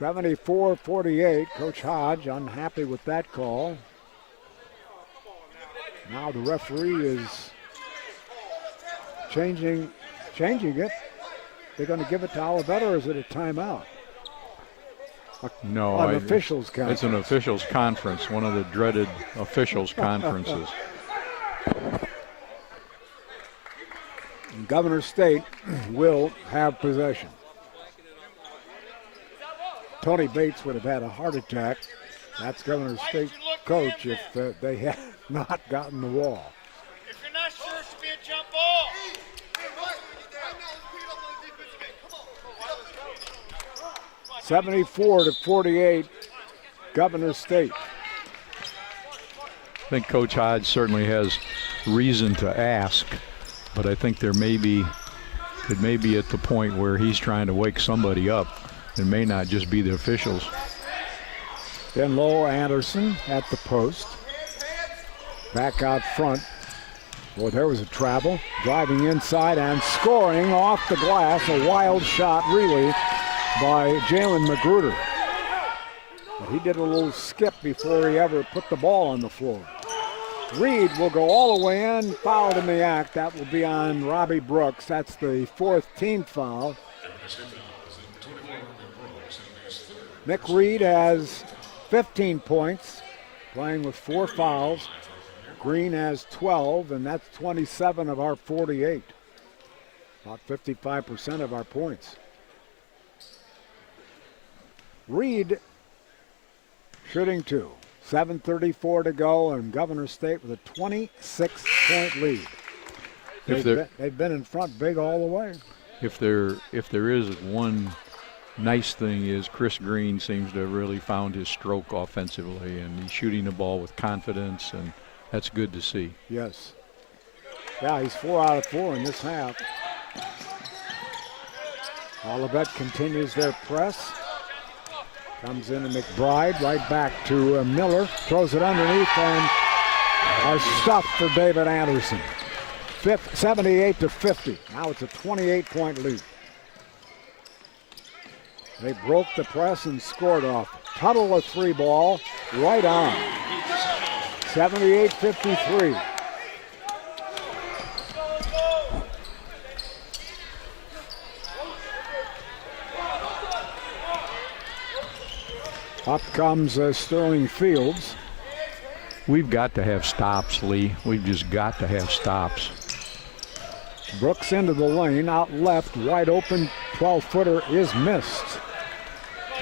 (74-48). Coach Hodge unhappy with that call. Now the referee is changing it. They're going to give it to Olivet, or is it a timeout? No, an officials conference. It's an officials conference, one of the dreaded officials conferences. Governor State will have possession. Tony Bates would have had a heart attack. That's Governor State coach if they had not gotten the wall. If you're not sure, it should be a jump ball. 74-48, Governor State. I think Coach Hodge certainly has reason to ask, but I think it may be at the point where he's trying to wake somebody up. It may not just be the officials. Then Lowe Anderson at the post. Back out front. Well, there was a travel. Driving inside and scoring off the glass. A wild shot, really, by Jalen Magruder. But he did a little skip before he ever put the ball on the floor. Reed will go all the way in. Fouled in the act. That will be on Robbie Brooks. That's the 4th team foul. Nick Reed has 15 points, playing with 4 fouls. Green has 12, and that's 27 of our 48. About 55% of our points. Reed shooting 2. 7:34 to go, and Governor State with a 26-point lead. They've been in front big all the way. If there is one nice thing is Chris Green seems to have really found his stroke offensively, and he's shooting the ball with confidence, and that's good to see. Yes. Yeah, he's 4 out of 4 in this half. Olivet continues their press. Comes in to McBride, right back to Miller. Throws it underneath, and a stuff for David Anderson. 78-50. Now it's a 28-point lead. They broke the press and scored off. Tuttle a 3 ball, right on. 78-53. Up comes Sterling Fields. We've got to have stops, Lee. We've just got to have stops. Brooks into the lane, out left, wide open, 12-footer is missed.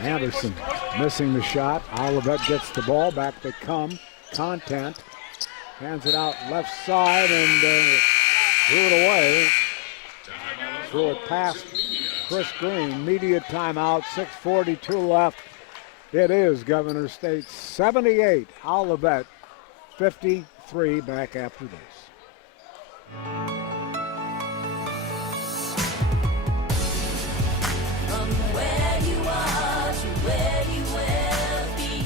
Anderson missing the shot. Olivet gets the ball, back they come. Content hands it out left side and threw it away. Threw it past Chris Green. Media timeout, 6:42 left. It is Governor State 78, Olivet 53. Back after this.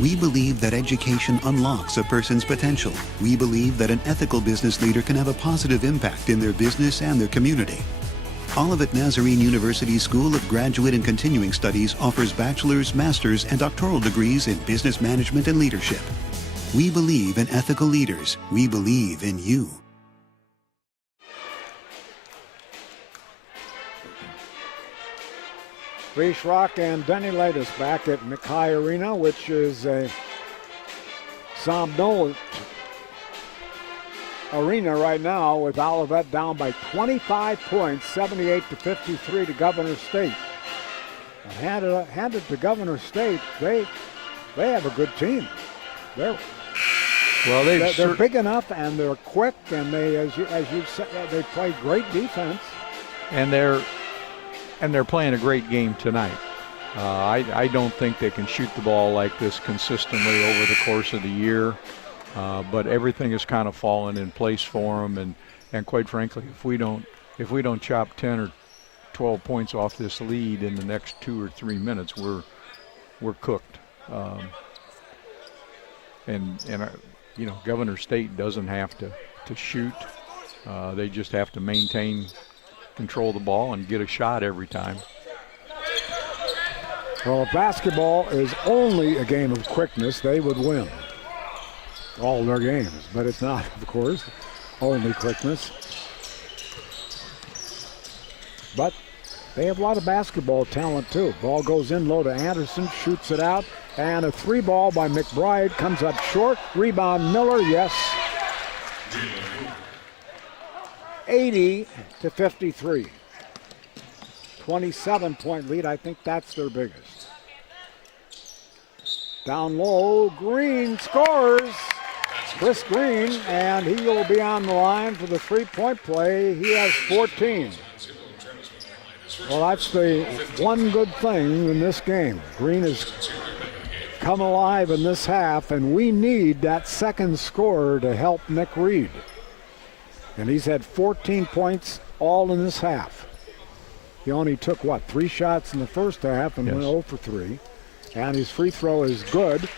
We believe that education unlocks a person's potential. We believe that an ethical business leader can have a positive impact in their business and their community. Olivet Nazarene University School of Graduate and Continuing Studies offers bachelor's, master's, and doctoral degrees in business management and leadership. We believe in ethical leaders. We believe in you. Reese Rock and Denny Latest back at McKay Arena, which is a somnolent arena right now, with Olivet down by 25 points, 78-53 to Governor State. And handed to Governor State, they have a good team. They're big enough and they're quick, and they, as you said, they play great defense. And they're playing a great game tonight. I don't think they can shoot the ball like this consistently over the course of the year, but everything has kind of fallen in place for them. And quite frankly, if we don't chop 10 or 12 points off this lead in the next 2 or 3 minutes, we're cooked. Governor State doesn't have to shoot. They just have to control the ball and get a shot every time. Well, if basketball is only a game of quickness, they would win all their games, but it's not, of course, only quickness. But they have a lot of basketball talent too. Ball goes in low to Anderson, shoots it out, and a 3 ball by McBride comes up short. Rebound Miller, yes. 80-53. 27-point lead. I think that's their biggest. Down low, Green scores. Chris Green, and he will be on the line for the 3-point play. He has 14. Well, that's the one good thing in this game. Green has come alive in this half, and we need that second scorer to help Nick Reed. And he's had 14 points all in this half. He only took, 3 shots in the first half and went 0 for 3. And his free throw is good.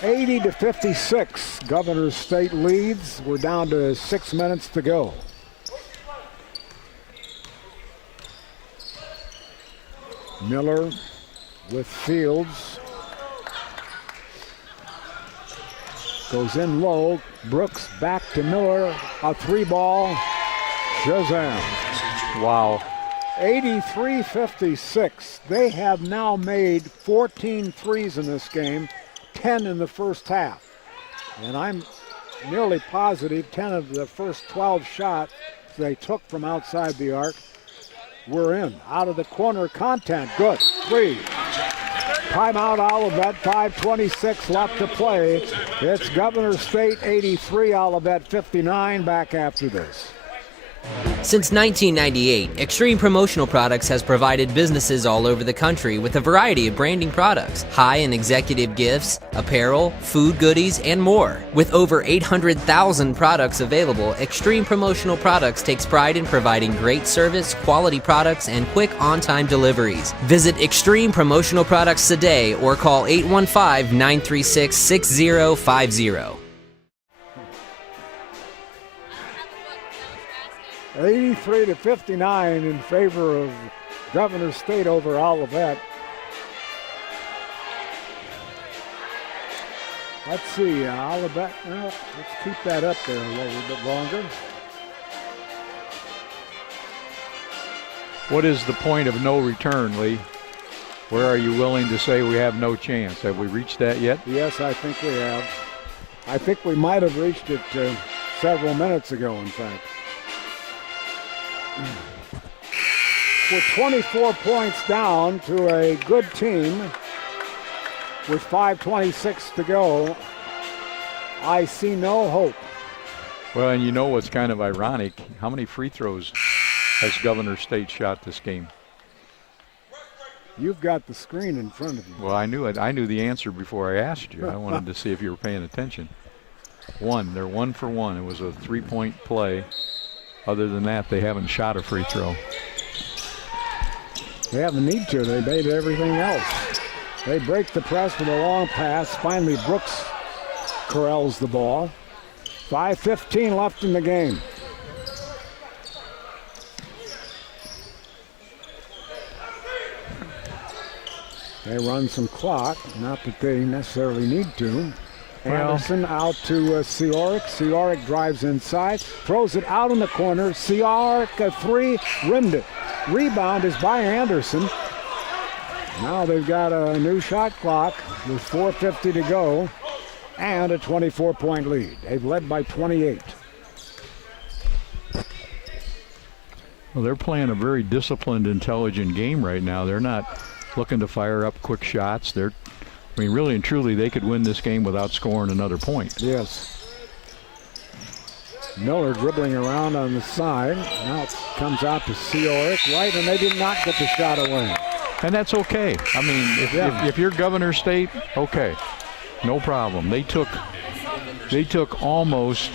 80-56, Governor State leads. We're down to 6 minutes to go. Miller with Fields. Goes in low. Brooks back to Miller. A 3 ball. Shazam. Wow. 83-56. They have now made 14 threes in this game, 10 in the first half. And I'm nearly positive 10 of the first 12 shots they took from outside the arc were in. Out of the corner, Content, good. 3. Timeout Olivet, 5:26 left to play. It's Governor State 83, Olivet 59. Back after this. Since 1998, Extreme Promotional Products has provided businesses all over the country with a variety of branding products, high and executive gifts, apparel, food goodies, and more. With over 800,000 products available, Extreme Promotional Products takes pride in providing great service, quality products, and quick on-time deliveries. Visit Extreme Promotional Products today or call 815-936-6050. 83-59 in favor of Governor State over Olivet. Let's see, Olivet, let's keep that up there a little bit longer. What is the point of no return, Lee? Where are you willing to say we have no chance? Have we reached that yet? Yes, I think we have. I think we might have reached it several minutes ago, in fact. With 24 points down to a good team with 5:26 to go, I see no hope. Well, and you know what's kind of ironic? How many free throws has Governor State shot this game? You've got the screen in front of you. Well, I knew it. I knew the answer before I asked you. I wanted to see if you were paying attention. One. They're 1 for 1. It was a three-point play. Other than that, they haven't shot a free throw. They have the need to. They made everything else. They break the press with a long pass. Finally, Brooks corrals the ball. 5:15 left in the game. They run some clock. Not that they necessarily need to. Anderson out to Seoric. Seoric drives inside, throws it out in the corner. Seoric, a three, rimmed it. Rebound is by Anderson. Now they've got a new shot clock with 4:50 to go and a 24-point lead. They've led by 28. Well, they're playing a very disciplined, intelligent game right now. They're not looking to fire up quick shots. I mean, really and truly, they could win this game without scoring another point. Yes. Miller dribbling around on the side. Now it comes out to Seoric, right, and they did not get the shot away. And that's okay. I mean, if you're Governor State, okay, no problem. They took almost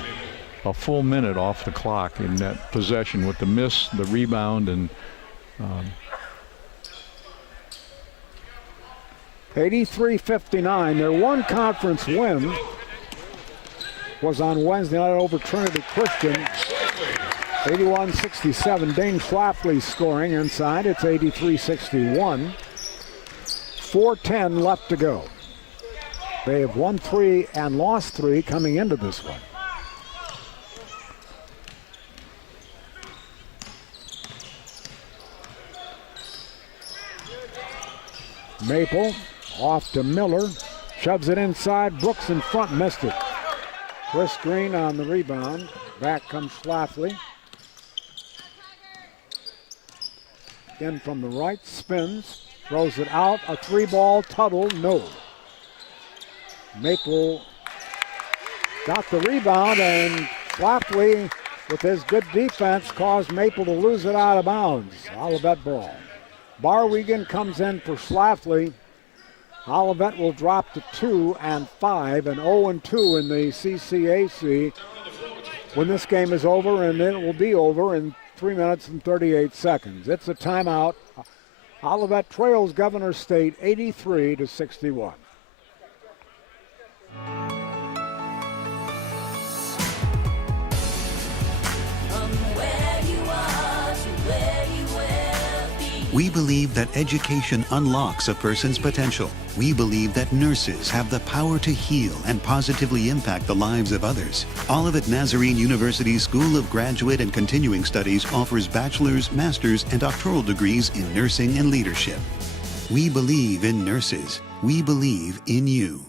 a full minute off the clock in that possession with the miss, the rebound, and 83-59. Their one conference win was on Wednesday night over Trinity Christian. 81-67. Dane Schlafly scoring inside. It's 83-61. 4:10 left to go. They have won 3 and lost 3 coming into this one. Maple off to Miller, shoves it inside. Brooks in front, missed it. Chris Green on the rebound. Back comes Schlafly. In from the right, spins, throws it out. A three-ball Tuttle, no. Maple got the rebound, and Schlafly, with his good defense, caused Maple to lose it out of bounds. Olivet ball. Barwigan comes in for Schlafly. Olivet will drop to 2 and 5 and 0 and 2 in the CCAC when this game is over, and then it will be over in 3 minutes and 38 seconds. It's a timeout. Olivet trails Governor State 83-61. We believe that education unlocks a person's potential. We believe that nurses have the power to heal and positively impact the lives of others. Olivet Nazarene University School of Graduate and Continuing Studies offers bachelor's, master's, and doctoral degrees in nursing and leadership. We believe in nurses. We believe in you.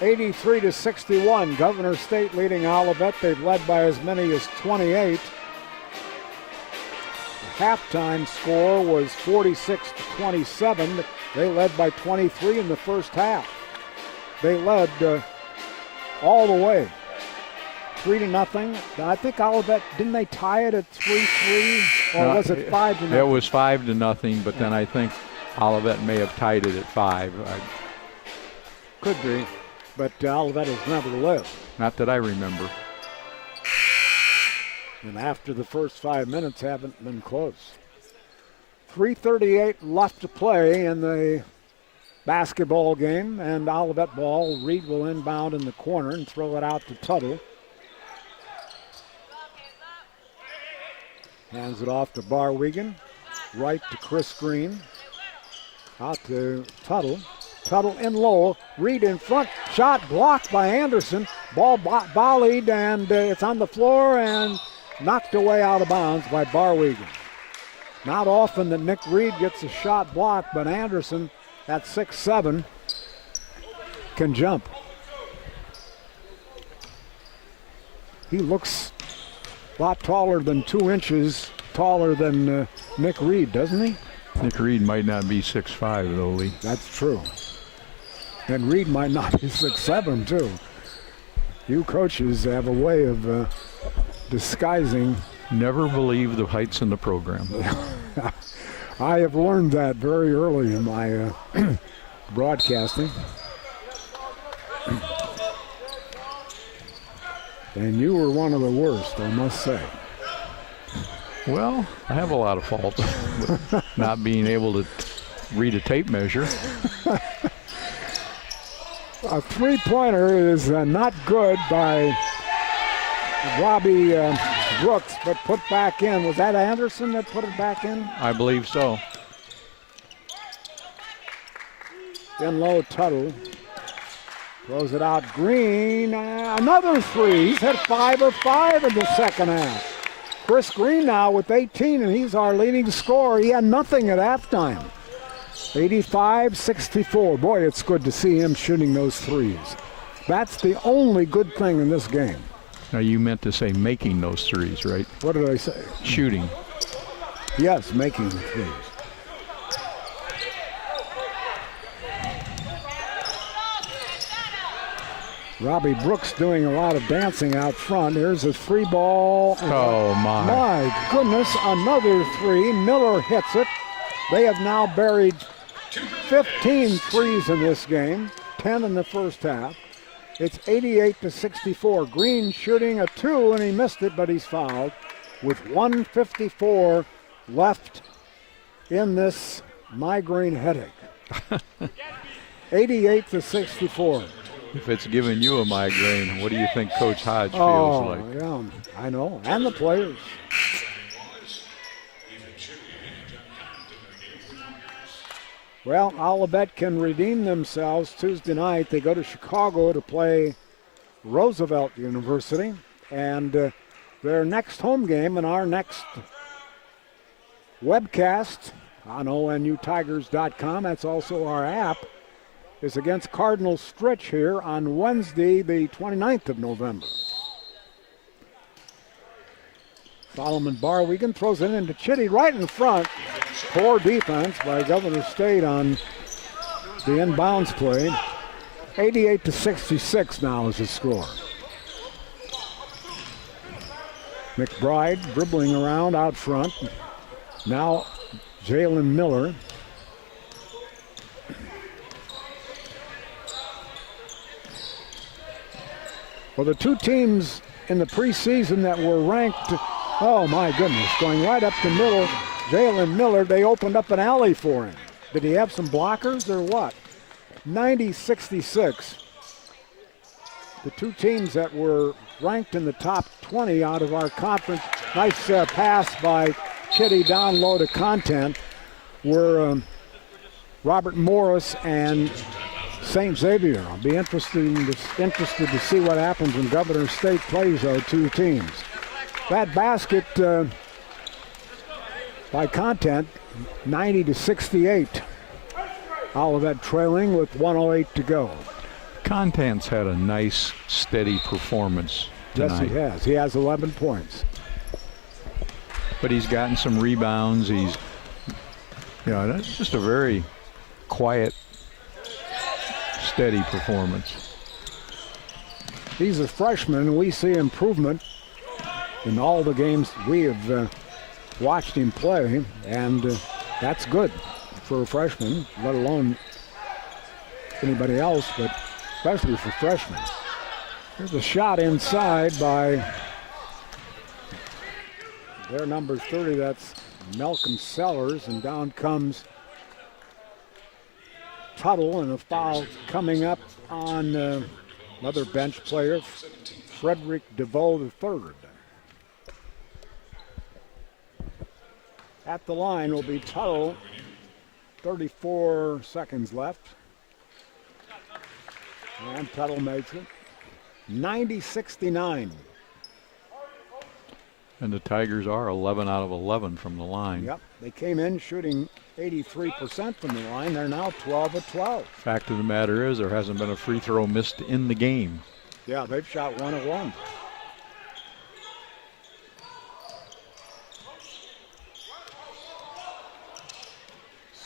(83-61). Governor State leading Olivet. They've led by as many as 28. halftime score was 46-27. They led by 23 in the first half. They led all the way, 3-0. I think Olivet, didn't they tie it at 3-3, or was it 5-0? It was 5-0, but then I think Olivet may have tied it at 5. Could be, but Olivet has never lived. Not that I remember. And after the first 5 minutes, haven't been close. 3:38 left to play in the basketball game, and Olivet ball. Reed will inbound in the corner and throw it out to Tuttle. Hands it off to Barwigan. Right to Chris Green. Out to Tuttle. Tuttle in low. Reed in front. Shot blocked by Anderson. Ball volleyed, and it's on the floor and knocked away out of bounds by Barwigan. Not often that Nick Reed gets a shot blocked, but Anderson at 6'7" can jump. He looks a lot taller than 2 inches taller than Nick Reed, doesn't he? Nick Reed might not be 6'5", though, Lee. That's true. And Reed might not be 6'7", too. You coaches have a way of disguising. Never believe the heights in the program. I have learned that very early in my broadcasting. And you were one of the worst, I must say. Well, I have a lot of faults with not being able to read a tape measure. A three-pointer is not good by Robbie Brooks, but put back in. Was that Anderson that put it back in? I believe so. In low, Tuttle. Throws it out. Green, another three. He's hit 5 of 5 in the second half. Chris Green now with 18, and he's our leading scorer. He had nothing at halftime. 85-64. Boy, it's good to see him shooting those threes. That's the only good thing in this game. Now, you meant to say making those threes, right? What did I say? Shooting. Yes, making the threes. Robbie Brooks doing a lot of dancing out front. Here's his free ball. Oh, my. My goodness, another three. Miller hits it. They have now buried 15 threes in this game, 10 in the first half. It's 88-64. Green shooting a 2, and he missed it, but he's fouled with 1:54 left in this migraine headache. 88-64. If it's giving you a migraine, what do you think Coach Hodge feels like? Yeah, I know, and the players. Well, Olivet can redeem themselves Tuesday night. They go to Chicago to play Roosevelt University, and their next home game and our next webcast on ONUTigers.com, that's also our app, is against Cardinal Stritch here on Wednesday, the 29th of November. Solomon Barwigan throws it into Chitty right in front. Poor defense by Governor State on the inbounds play. 88-66 now is the score. McBride dribbling around out front. Now Jalen Miller. Well, the two teams in the preseason that were ranked, oh my goodness, going right up the middle, Jalen Miller, they opened up an alley for him. Did he have some blockers or what? 90-66. The two teams that were ranked in the top 20 out of our conference, nice pass by Chitty down low to Content, were Robert Morris and St. Xavier. I'll be interested to see what happens when Governor State plays our two teams. That basket by Content, 90-68. Olivet trailing with 1:08 to go. Content's had a nice, steady performance tonight. Yes, he has. He has 11 points. but he's gotten some rebounds. He's, that's just a very quiet, steady performance. He's a freshman. We see improvement in all the games we have watched him play, and that's good for a freshman, let alone anybody else, but especially for freshmen. There's a shot inside by their number 30, that's Malcolm Sellers, and down comes Tuttle, and a foul coming up on another bench player, Frederick DeVoe III. At the line will be Tuttle, 34 seconds left. And Tuttle makes it 90-69. And the Tigers are 11 out of 11 from the line. Yep, they came in shooting 83% from the line. They're now 12 of 12. Fact of the matter is there hasn't been a free throw missed in the game. Yeah, they've shot 1 of 1.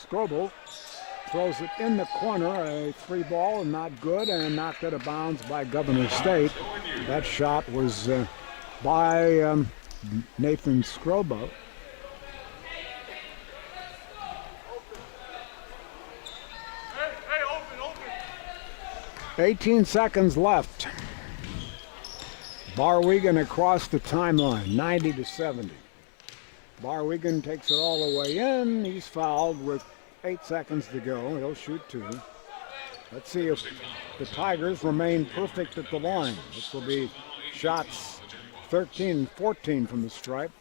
Strobel throws it in the corner, a free ball, and not good, and knocked out of bounds by Governor State. That shot was by Nathan Strobel. Hey, 18 seconds left. Barwegan across the timeline, 90-70. Barwegan takes it all the way in. He's fouled with 8 seconds to go. He'll shoot 2. Let's see if the Tigers remain perfect at the line. This will be shots 13 and 14 from the stripe.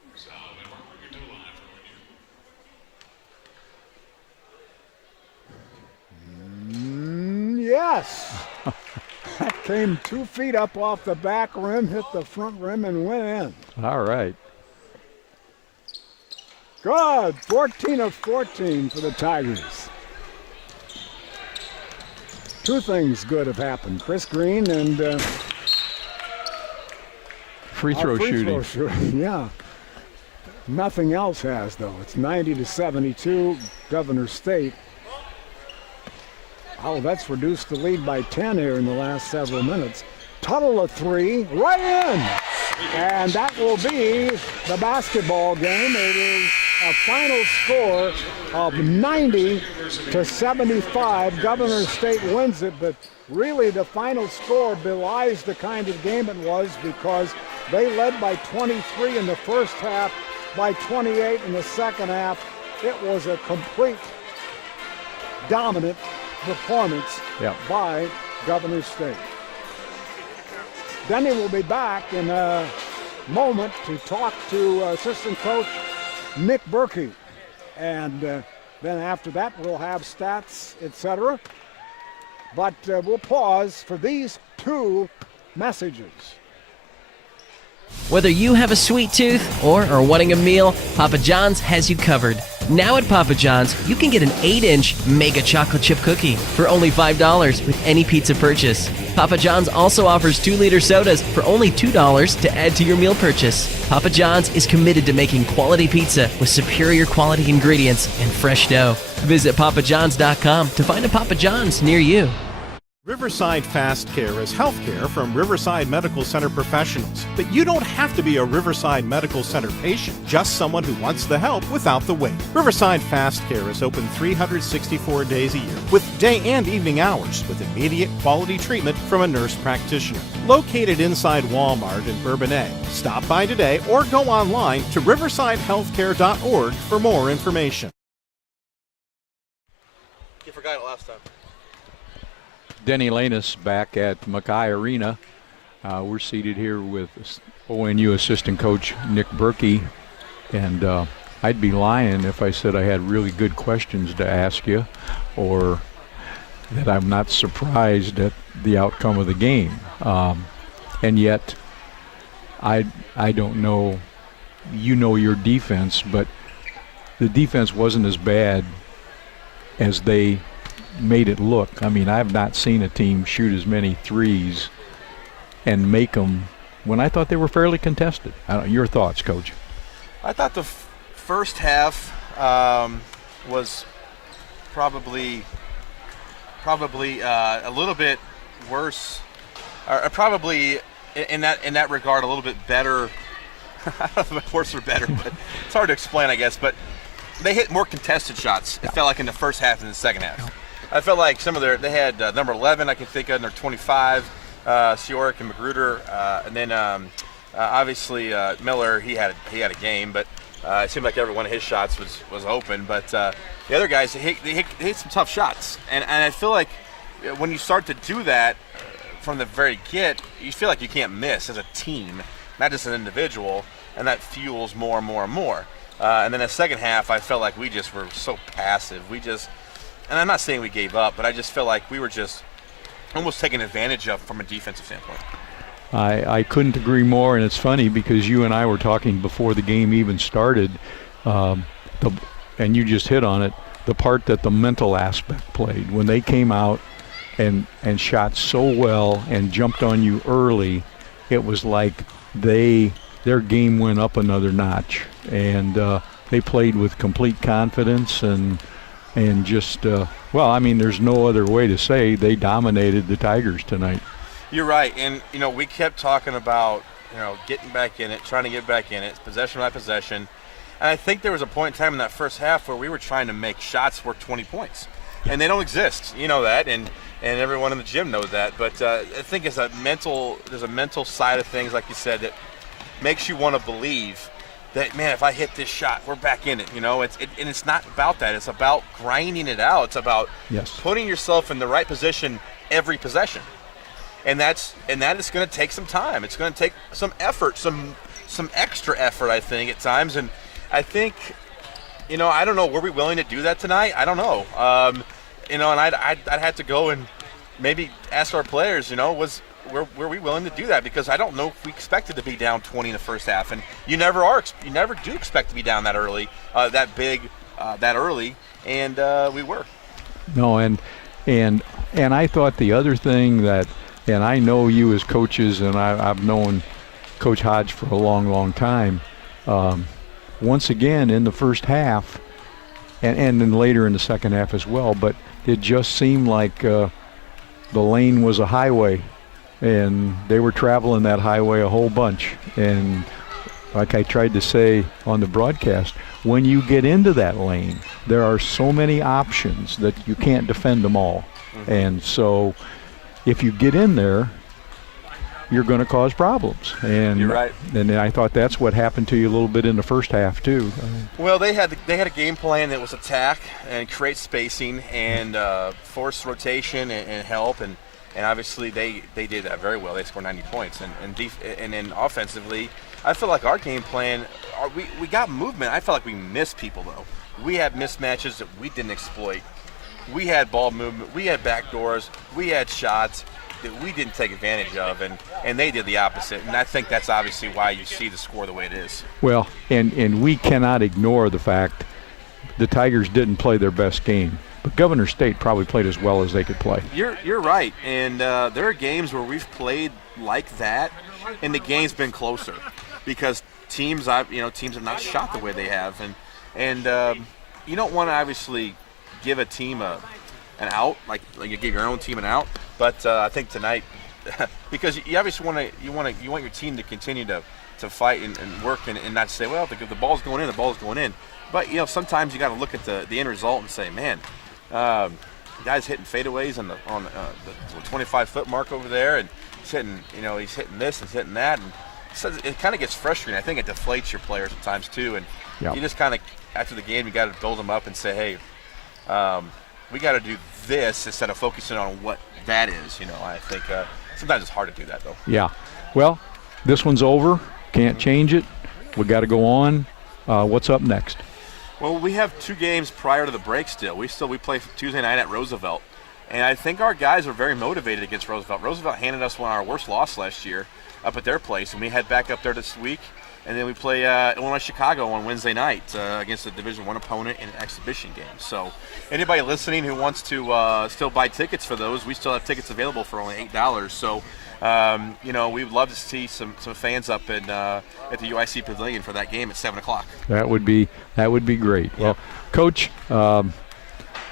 Yes! That came 2 feet up off the back rim, hit the front rim, and went in. All right. Good. 14 of 14 for the Tigers. 2 things good have happened. Chris Green and free throw shooting. Yeah. Nothing else has, though. It's 90-72, Governor State. Oh, that's reduced the lead by 10 here in the last several minutes. Tuttle a 3, right in. And that will be the basketball game. It is a final score of 90-75. Governor State wins it, but really the final score belies the kind of game it was, because they led by 23 in the first half, by 28 in the second half. It was a complete dominant performance by Governor State. Denny will be back in a moment to talk to assistant coach Nick Berkey. And then after that, we'll have stats, etc. But we'll pause for these 2 messages. Whether you have a sweet tooth or are wanting a meal, Papa John's has you covered. Now at Papa John's, you can get an 8-inch mega chocolate chip cookie for only $5 with any pizza purchase. Papa John's also offers 2-liter sodas for only $2 to add to your meal purchase. Papa John's is committed to making quality pizza with superior quality ingredients and fresh dough. Visit papajohns.com to find a Papa John's near you. Riverside Fast Care is healthcare from Riverside Medical Center professionals. But you don't have to be a Riverside Medical Center patient, just someone who wants the help without the wait. Riverside Fast Care is open 364 days a year with day and evening hours with immediate quality treatment from a nurse practitioner. Located inside Walmart in Bourbonnais. Stop by today or go online to riversidehealthcare.org for more information. You forgot it last time. Denny Lanus back at Mackay Arena. We're seated here with ONU assistant coach Nick Berkey, and I'd be lying if I said I had really good questions to ask you, or that I'm not surprised at the outcome of the game. And yet, I don't know. You know your defense, but the defense wasn't as bad as they made it look. I mean, I've not seen a team shoot as many threes and make them when I thought they were fairly contested. Your thoughts, Coach? I thought the first half was probably a little bit worse, or probably in that regard a little bit better. I don't know if worse or better, but it's hard to explain, I guess. But they hit more contested shots. It felt like in the first half than the second half. I felt like some of they had number 11 I can think of, and their 25, Sioric and Magruder, and then obviously Miller. He had a game, but it seemed like every one of his shots was open. But the other guys, they hit some tough shots, and I feel like when you start to do that from the very get, you feel like you can't miss as a team, not just an individual, and that fuels more and more and more. And then the second half, I felt like we just were so passive. And I'm not saying we gave up, but I just felt like we were just almost taken advantage of from a defensive standpoint. I couldn't agree more, and it's funny because you and I were talking before the game even started, and you just hit on it, the part that the mental aspect played. When they came out and shot so well and jumped on you early, it was like their game went up another notch, and they played with complete confidence and just there's no other way to say they dominated the Tigers tonight. You're right, and we kept talking about getting back in it, trying to get back in it, possession by possession, and I think there was a point in time in that first half where we were trying to make shots worth 20 points, and they don't exist. You know that, and everyone in the gym knows that. But I think there's a mental side of things, like you said, that makes you want to believe that, man, if I hit this shot, we're back in it. And it's not about that. It's about grinding it out. It's about putting yourself in the right position every possession. And that is going to take some time. It's going to take some effort, some extra effort, I think, at times. And I think, I don't know, were we willing to do that tonight? I don't know. And I'd have to go and maybe ask our players, were we willing to do that? Because I don't know if we expected to be down 20 in the first half, and you never do expect to be down that early, that big, that early, and we were. No, and I thought the other thing that, and I know you as coaches, and I've known Coach Hodge for a long, long time. Once again in the first half, and then later in the second half as well, but it just seemed like the lane was a highway. And they were traveling that highway a whole bunch. And like I tried to say on the broadcast, when you get into that lane, there are so many options that you can't defend them all. Mm-hmm. And so if you get in there, you're going to cause problems. And you're right. And I thought that's what happened to you a little bit in the first half too. Well, they had a game plan that was attack and create spacing and force rotation and help, and obviously they did that very well. They scored 90 points, and then offensively, I feel like our game plan, we got movement. I felt like we missed people though. We had mismatches that we didn't exploit. We had ball movement. We had backdoors. We had shots that we didn't take advantage of, and they did the opposite. And I think that's obviously why you see the score the way it is. Well, and we cannot ignore the fact the Tigers didn't play their best game. But Governor State probably played as well as they could play. You're right, and there are games where we've played like that, and the game's been closer because teams have not shot the way they have, and you don't want to obviously give a team an out, like you give your own team an out. But I think tonight, because you obviously want your team to continue to fight and work and not say, well, if the ball's going in, the ball's going in. But sometimes you got to look at the end result and say, man. Guys hitting fadeaways on the 25-foot mark over there, and he's hitting this and hitting that, and so it kind of gets frustrating. I think it deflates your players at times too, and you just kind of after the game you got to build them up and say, hey, we got to do this instead of focusing on what that is. I think sometimes it's hard to do that though. Yeah, well, this one's over. Can't change it. We got to go on. What's up next? Well, we have 2 games prior to the break still. We play Tuesday night at Roosevelt. And I think our guys are very motivated against Roosevelt. Roosevelt handed us one of our worst losses last year up at their place, and we head back up there this week. And then we play Illinois Chicago on Wednesday night against a Division I opponent in an exhibition game. So anybody listening who wants to still buy tickets for those, we still have tickets available for only $8. So we would love to see some fans up at the UIC Pavilion for that game at 7 o'clock. That would be great. Yep. Well, Coach,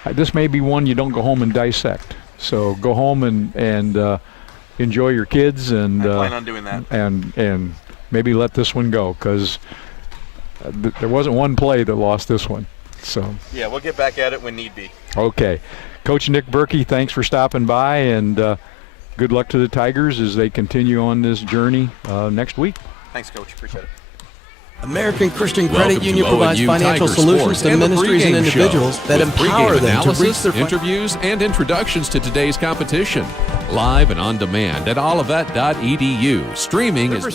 this may be one you don't go home and dissect. So go home and enjoy your kids, and I plan on doing that. And maybe let this one go, because there wasn't one play that lost this one. So yeah, we'll get back at it when need be. Okay, Coach Nick Berkey, thanks for stopping by, and good luck to the Tigers as they continue on this journey next week. Thanks, Coach. Appreciate it. American Christian Credit Union to provides OU financial Tiger solutions Sports to and the ministries and pregame individuals show, that with empower pregame them to reach analysis, their interviews, and introductions to today's competition. Live and on demand at olivet.edu. Streaming is